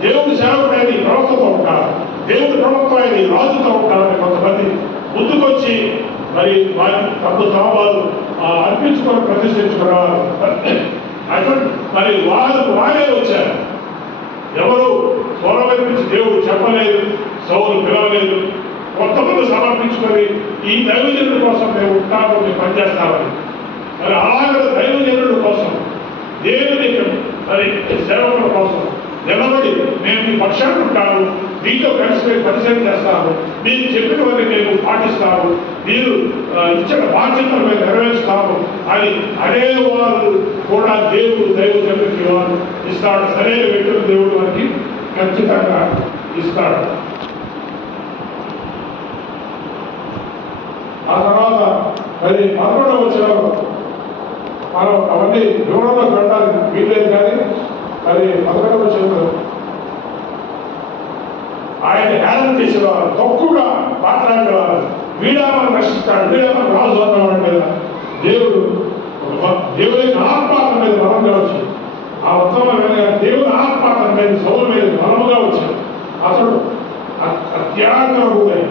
దేవుని సేవకుడైన ప్రవక్తతో ఉంటాను, దేవుని ప్రవక్త అయిన రాజుతో ఉంటానని కొంతమంది ముందుకొచ్చి మరి వారి తప్పు సామాలు అర్పించుకొని ప్రతిష్ఠించుకున్నారు. అటువంటి మరి వారే వచ్చారు. ఎవరు స్వరం నుంచి దేవుడు చెప్పలేదు, సౌలు పిలవలేదు. కొంతమంది సమర్పించుకొని ఈ దైవజనుడి కోసం మేము ఉంటాము, మేము పనిచేస్తామని. మరి అలాగే దైవజనుడి కోసం, దేవుని మరి సేవకుల కోసం నిలబడి మేము మీ పక్షాన్ని ఉంటాము, మీతో కలిసి పరిచయం చేస్తాము, మీరు చెప్పినవన్నీ మేము పాటిస్తాము, మీరు ఇచ్చిన బాధ్యతలు మేము నెరవేరుస్తాము అని అనేవారు కూడా దేవుడు దైవజనుడికి వారు ఇస్తాడు. సరైన వ్యక్తులు దేవుడు వారికి ఖచ్చితంగా ఇస్తాడు. ఆ తర్వాత మరి 11వ వచనంలో మనం అవన్నీ వివరంలో పెట్టడానికి వీల్లేదు, కానీ మరి 11వ వచనంలో ఆయన హేళన చేసేవారు, తక్కువగా మాట్లాడేవారు, వీడామని రక్షిస్తాడు, వీడామని రాజు అన్నవాడు కదా. దేవుని ఆత్మాత్మ మీద బలంగా వచ్చి ఆ ఉత్తమమైన దేవుని ఆత్మాత్మ మీద సౌలు మీద బలముగా వచ్చాడు. అతడు అత్యాగ్రహుడై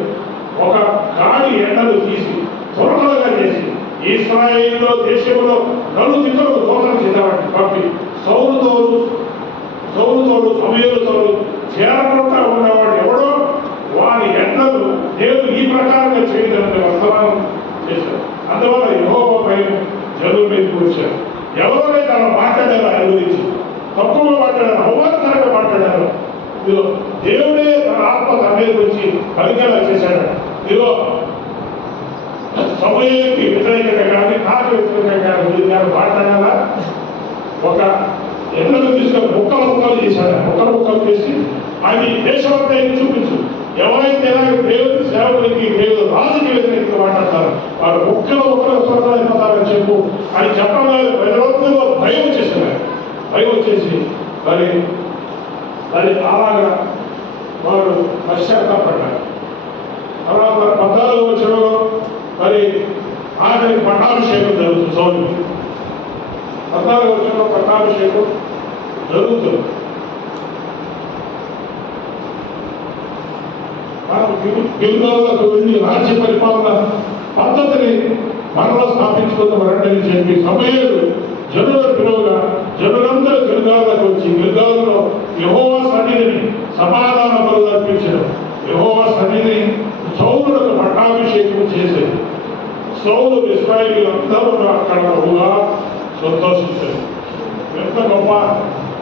ఒక కాడి ఎండలు తీసి త్వరగా చేసి ఇశ్రాయేలు దేశంలో నలుదిక్కులకు దోషం చేసేవాడిని పంపి సౌలుతోడు సమూయేలుతోడు చేరకుండా ఉన్నవాడు ఎవడో వారి ఎండలు దేవుడు ఈ ప్రకారంగా చేయడానికి వర్తమానం చేశారు. అందువల్ల యెహోవాపై జనుల మీదకి వచ్చారు. ఎవరైతే అలా మాట్లాడారో ఆయన గురించి తక్కువగా మాట్లాడారు, అవమానకరంగా మాట్లాడారు, ఇదిగో దేవుడే తన ఆత్మ తన మీద వచ్చి పలికేలా చేశాడు. ఇదిగో సమయానికి వ్యతిరేకంగా కానీ నాకు వ్యతిరేకంగా కానీ మాట్లాడాలా ఒక ఎన్నడూ తీసుకొని ముక్కలు చేశాడు. ముక్కలు చేసి అది దేశమంతా చూపించు. ఎవరైతే దేవుడి సేవకులకి దేవుడు రాజుకి వ్యతిరేకంగా మాట్లాడతారు వాళ్ళు ముక్కలు స్వర్గం అయిపోతారని చెప్పు అని చెప్పడం ప్రజలందరూ భయం వచ్చేస్తున్నారు. భయం వచ్చేసి మరి అలాగా వారు పశ్చాత్తాపడ్డారు. తర్వాత 14వ వచనంలో మరి ఆఖరికి పట్టాభిషేకం జరుగుతుంది. సౌలుకి 14వ వచనంలో పట్టాభిషేకం జరుగుతుంది. గిల్గాలకు వెళ్ళి రాజ్య పరిపాలన పద్ధతిని మనలో స్థాపించుకుందామని చెప్పి సమయాలు జనుల పిలువగా జనులందరూ గిల్గాలకు వచ్చి గిల్గాలలో యెహోవా సన్నిధిని సమాధాన బలులు అర్పించడం, యెహోవా సన్నిధిని సౌలులకు పట్టాభిషేకం చేసేది. సౌలు ఇశ్రాయేలీయులందరూ అక్కడ బహుగా సంతోషించారు. ఎంత గొప్ప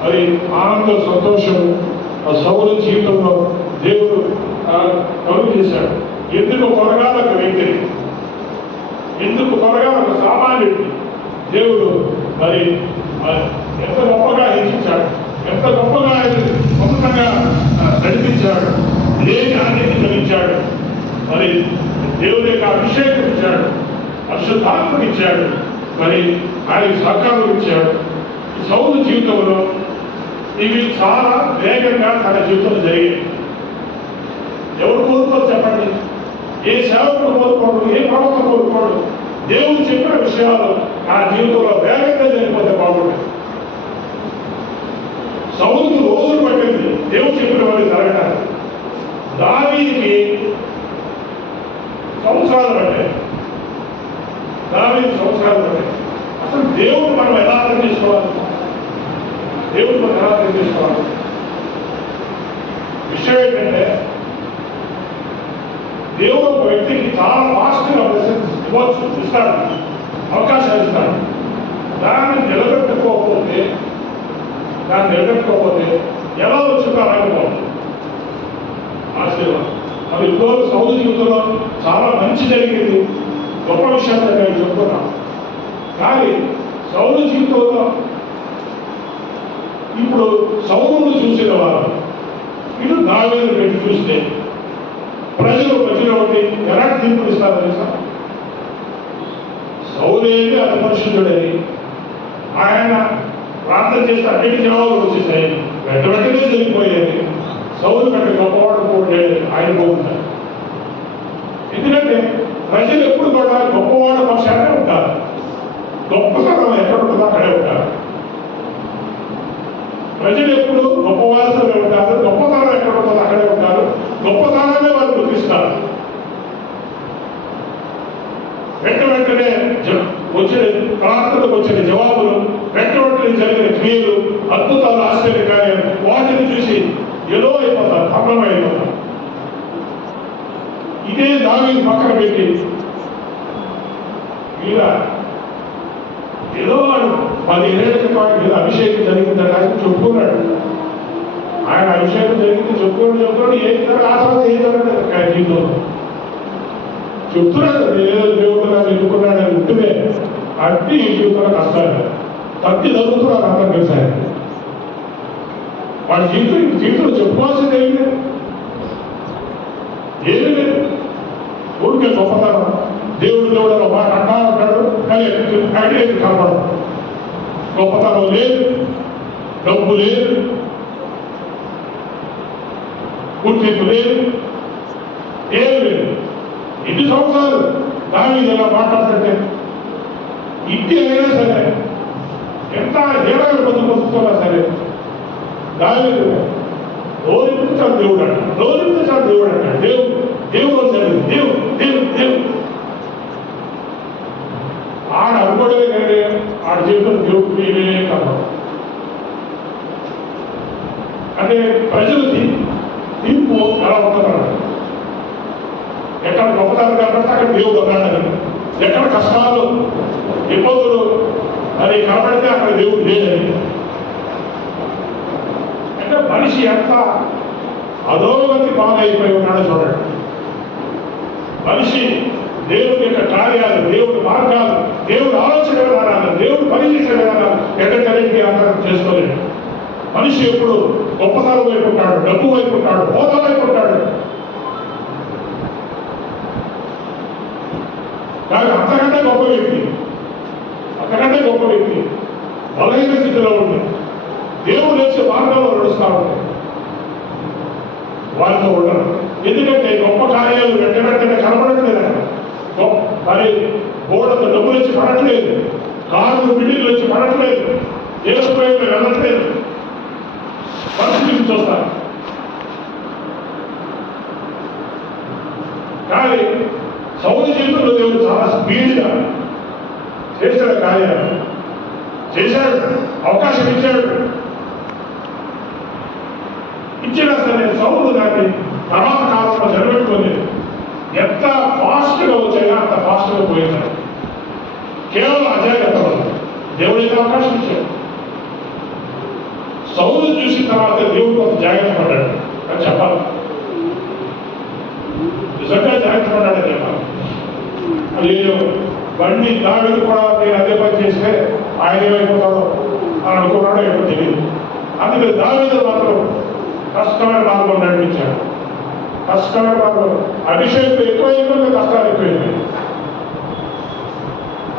మరి ఆనంద సంతోషం ఆ సౌలు జీవితంలో దేవుడు కలుగు చేశాడు. ఎందుకు కొరగాల ఒక వ్యక్తిని, ఎందుకు కొరగాల ఒక సామాన్యుడిని దేవుడు మరి ఎంత గొప్పగా హెచ్చించాడు, ఎంత గొప్పగా ఉన్నతంగా నడిపించాడు, లేని ఆనందం కలిగించాడు. మరి దేవుడి యొక్క అభిషేకం ఇచ్చాడు, పరిశుద్ధాత్మకు ఇచ్చాడు, మరి ఆయన సహకారం ఇచ్చాడు. సౌలు జీవితంలో ఇవి చాలా వేగంగా తన జీవితంలో జరిగాయి. ఎవరు కోరుకోరు చెప్పండి? ఏ సేవకుడు కోరుకోడు, ఏ ప్రవక్త కోరుకోడు. దేవుడు చెప్పిన విషయాలు నా జీవితంలో వేగంగా జరిగిపోతే బాగుంటుంది. సౌలుకు రోజులు పట్టింది దేవుడు చెప్పిన వాళ్ళు జరగడానికి. దావీదుకి సంవత్సరాలు పట్టాయి. దావీదు సంవత్సరాలు పట్టాయి. అసలు దేవుడు మనం ఎలా అర్థం చేసుకోవాలి? దేవుడు మనం ఎలా అర్థం చేసుకోవాలి? విషయం ఏంటంటే దేవుడు ఒక వ్యక్తికి చాలా ఫాస్ట్గా ఇవ్వచ్చు, ఇస్తాడు, అవకాశాలు ఇస్తాడు. దాన్ని నిలబెట్టుకోకపోతే ఎలా వచ్చిందో రాకపోతుంది ఆశీర్వాదం. అది ఇప్పుడు సౌలు జీవితంలో చాలా మంచి జరిగింది, గొప్ప విషయాలు నేను చెప్తున్నాను. కానీ సౌలు జీవితంలో ఇప్పుడు సౌలును చూసిన వారు ఇటు దావీదును పెట్టి చూస్తే ప్రజలు మధ్యలో ఉండి ఎలాంటి తీర్పులు ఇస్తారో తెలుసా? సౌలేమి అతి పరిశుద్ధుడని ఆయన ప్రార్థన చేస్తే అన్నిటి జవాబులు వచ్చేసాయి, వెంటనే జరిగిపోయేది. సౌలు కంటే గొప్పవాడు పోలేదు, ఆయన పోతున్నారు. ఎందుకంటే ప్రజలు ఎప్పుడు కూడా గొప్పవాడు పక్షానే ఉంటారు, గొప్పతనం ఎక్కడ ఉంటుందో అక్కడే ఉంటారు. ప్రజలు ఎప్పుడు గొప్పవారితోనే ఉంటారు, గొప్పతనం ఎక్కడ ఉంటుందో అక్కడే ఉంటారు, గొప్పతనాన్ని వారు గుర్తిస్తారు. వెంటనే వచ్చిన ప్రార్థనకు వచ్చిన జవాబులు, వెంటనే జరిగిన క్రియలు, అద్భుతాలు, ఆశ్చర్యకార్యాలు వాటిని చూసి ఏదో అయిపోతారు, భగ్నమైపోతారు. ఇదే దావీదు పక్కన పెట్టి ఇలా ఏదో వాడు 15 ఏళ్ల క్రితం ఏదో అభిషేకం జరిగిందని ఆయన చెప్పుకున్నాడు. ఆయన అభిషేకం జరిగింది చెప్పుకోవడం ఏం జరగదు, ఆ తర్వాత ఏం జరగలేదు జీవితంలో చెప్తున్నాడు. ఏదో దేవుడు నాకు ఎన్నుకున్నాడు అని ఉంటునే అట్టి ఈ జీవితంలో కష్టాలు తప్పి జరుగుతున్నారు. అందరం కలిసి వాడి జీవితంలో చెప్పుకోవాల్సింది ఏమీ లేదు. ఊరికే గొప్పతనం, దేవుడు ఒక మాట అంటా ఉంటాడు, కానీ ఐడియా కనపడదు. గొప్పతనం లేదు, డబ్బు లేదు, గుర్తింపు లేదు, ఏమి లేదు. ఎన్ని సంవత్సరాలు దావీదు ఇలా మాట్లాడుతుంటే ఇంటి అయినా సరే, ఎంత హీనంగా బతుకుతున్నా సరే, దావీదు నోరిపించాడు దేవుడు అంట, నోరిపించాడు దేవుడు అంట. దేవుడు వచ్చాడు, దేవుడు ఆడ అనుకోవడమే కానీ ఆడ జీవితం దేవుడు మీరే కాదు. అంటే ప్రజలు తీర్పు ఎలా ఉంటున్నాడు? ఎక్కడ గొప్పతనం కనబడితే అక్కడ దేవుడు ఉన్నాడని, ఎక్కడ కష్టాలు ఇబ్బందులు అది కనబడితే అక్కడ దేవుడు లేదని. అంటే మనిషి ఎంత అధోగతి బాగైపోయి ఉన్నాడో చూడండి. మనిషి దేవుడి యొక్క కార్యాలు, దేవుడి మార్గాలు, దేవుడి ఆలోచన విధానాలు, దేవుడు పనిచేసే విధానాలు ఎక్కడికి ఆధారం చేసుకోలేడు. మనిషి ఎప్పుడు గొప్పతనం వైపు ఉంటాడు, డబ్బు వైపు ఉంటాడు, హోదా వైపు ఉంటాడు. కానీ అంతకంటే గొప్ప వ్యక్తి, అంతకంటే గొప్ప వ్యక్తి బలహీన స్థితిలో ఉండి దేవుడు వచ్చే మార్గంలో నడుస్తూ ఉంటాయి. వారితో ఉండరు. ఎందుకంటే గొప్ప కార్యాలు వెంటనే కనబడట్లేదు. మరి బోర్డంత డబ్బులు వచ్చి పడట్లేదు, కార్లు బిల్డింగ్లు వచ్చి పడట్లేదు, ఏసుప్రయోగం వెళ్ళట్లేదు. పరిస్థితిని చూస్తారు. కానీ సౌలు జీవితంలో దేవుడు చాలా స్పీడ్గా చేశాడు, కార్యాలు చేశాడు, అవకాశం ఇచ్చాడు. ఇచ్చినా సరే సౌలు దాన్ని తర్వాత కాలంలో జరగబెట్టుకుంది. ఎంత ఫాస్ట్గా వచ్చాయో అంత ఫాస్ట్గా పోయింది. కేవలం అజాగ్రత్త వల్ల దేవుడికి అవకాశం ఇచ్చాడు. సౌలు చూసిన తర్వాత దేవుడు కొంత జాగ్రత్త పడ్డాడు అని చెప్పాలి. నిజంగా జాగ్రత్త పడ్డాడని చెప్పాలి. అయ్యో బండి దావిది కూడా నేను అదే పని చేస్తే ఆయన ఏమైపోతాడో అని అనుకున్నాడో ఏమో తెలియదు. అందుకే దావీదు మాత్రం కష్టమైన మార్గంలో నడిపించాడు. కష్టమైన మార్గం, అభిషేకం ఎక్కువైపోయింది, కష్టాలు ఎక్కువైపోయింది.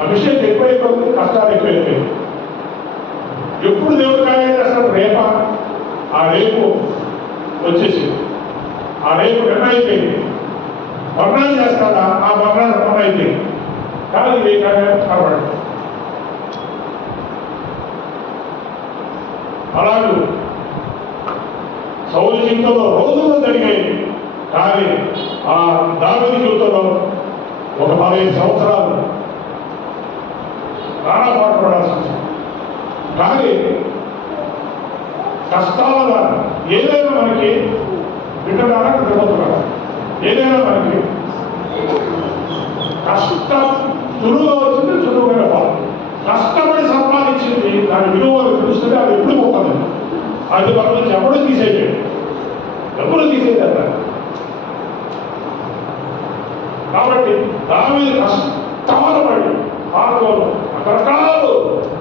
అభిషేకం ఎక్కువైపోయింది, కష్టాలు ఎక్కువైపోయింది. ఎప్పుడు దేవుడు కార్యం చేస్తాడు? రేపా? ఆ రేపు వచ్చేసింది. ఆ రేపు అయిపోయింది. మరణాలు చేస్తాడా? ఆ మరణాలు రమణ అయిపోయింది. కానీ ఏ కార్యాలు కనబడదు. అలాగే సౌలు జీవితంలో రోజులు జరిగాయి. కానీ ఆ దావీదు జీవితంలో ఒక 15 సంవత్సరాలు నానా పాటుపడాల్సి వచ్చింది. కానీ కష్టాల ఏదైనా మనకి వింటున్నారా, నిద్రపోతున్నారా? ఏదైనా మనకి కష్టం చురువుగా వచ్చింది, చురువుగా పోవాలి. కష్టపడి సంపాదించింది దాని విలువ తెలుస్తుంది. అది ఎప్పుడు పోతుంది. అది మన నుంచి ఎప్పుడు తీసేయలేదు, ఎప్పుడు తీసేయలేదు. కాబట్టి దావీదు కష్టాలు పడి మార్గంలో రకరకాలు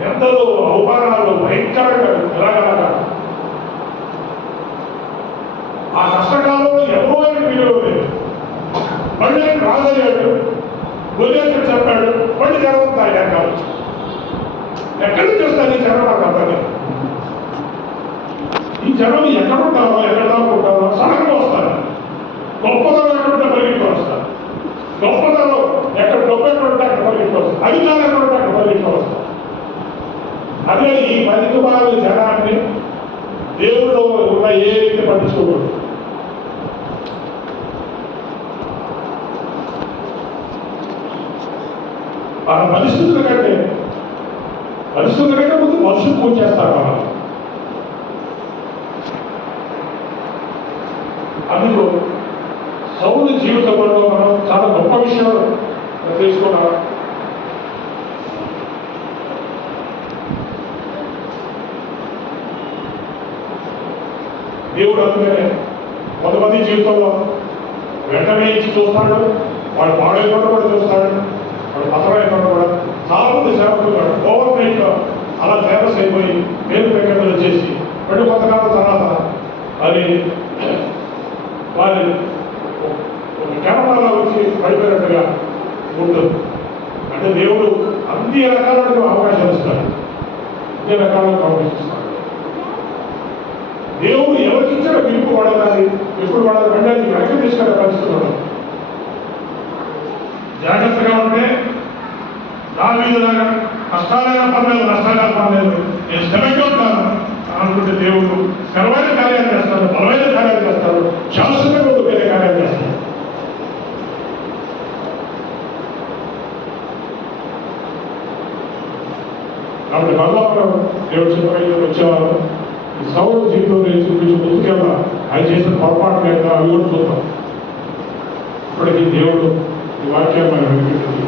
ఎంతలో అవమానాలు భయంకరంగా ఎలాగలాగా ఆ కష్టకాలంలో ఎవరో విలువ లేదు. మళ్ళీ రాజయ్యాడు, గొలియాతుడు చెప్పాడు, మళ్ళీ జనం ఆయన కావచ్చు. ఎక్కడి నుంచి వస్తారు ఈ జనం? నాకు అర్థం లేదు. ఈ జనం ఎక్కడుంటారో, ఎక్కడ దాకుంటారో సడన్గా వస్తారు. గొప్పతనం ఎక్కడుంటే పరిగెట్టుకొని వస్తారు. గొప్పతనం ఎక్కడ గొప్ప ఎక్కడుంటే అక్కడ పరిగెట్టుకొని వస్తారు. అధికారం ఎక్కడుంటే అక్కడ పరిగెట్టుకొని వస్తారు. అదే ఈ 10 భాగాల జనాన్ని దేవుడు ఉన్న ఏ రీతి పట్టించుకోకూడదు. మన పరిస్థితుల కంటే ముందు మనుషులు పూజ చేస్తారు. మనం అందులో సౌలు జీవితంలో మనం చాలా గొప్ప విషయాలు తెలుసుకున్నాం. దేవుడు అందుకనే కొంతమంది జీవితంలో వెంటనే ఇచ్చి చూస్తాడు, వాడు పాడైపోవడం కూడా చూస్తాడు, వాడు పతమైపోవడం కూడా. చాలా మంది సేవకులు ఓవర్ నైట్ అలా ఫేమస్ అయిపోయి పేరు ప్రకటనలు వచ్చేసి మళ్ళీ కొంతకాలం తర్వాత అది వారి ఒక కెమెరాలో వచ్చి పడిపోయినట్టుగా ఉంటుంది. అంటే దేవుడు అన్ని రకాలుగా అవకాశాలు ఇస్తాడు, అన్ని రకాలుగా అవకాశం ఇస్తాడు. దేవుడు ఎవరికి ఇచ్చారో పిలుపు వాడాలి, ఎప్పుడు వాడాలి అంటే అది వెనక్కి తీసుకునే పరిస్థితులు. జాగ్రత్తగా ఉంటే దావీదులాగా కష్టాలైన పర్లేదు, నష్టాలైన పర్లేదు, నేను స్థిరంగా ఉంటాను అనుకుంటే దేవుడు స్థిరమైన కార్యాలు చేస్తాడు, బలమైన కార్యాలు చేస్తాడు, శాశ్వతంగా ఉండే కార్యాలు చేస్తాడు. కాబట్టి భగవంతుడు దేవుడు చెప్పి వచ్చేవారు ఈ సౌలు జీవితంలో చూపించి ముందుకెళ్ళా ఆయన చేసిన పొరపాటు లేదా అవి కూడా చూద్దాం. ఇప్పటికీ దేవుడు ఈ వాక్యాన్ని మనం వినిపించింది.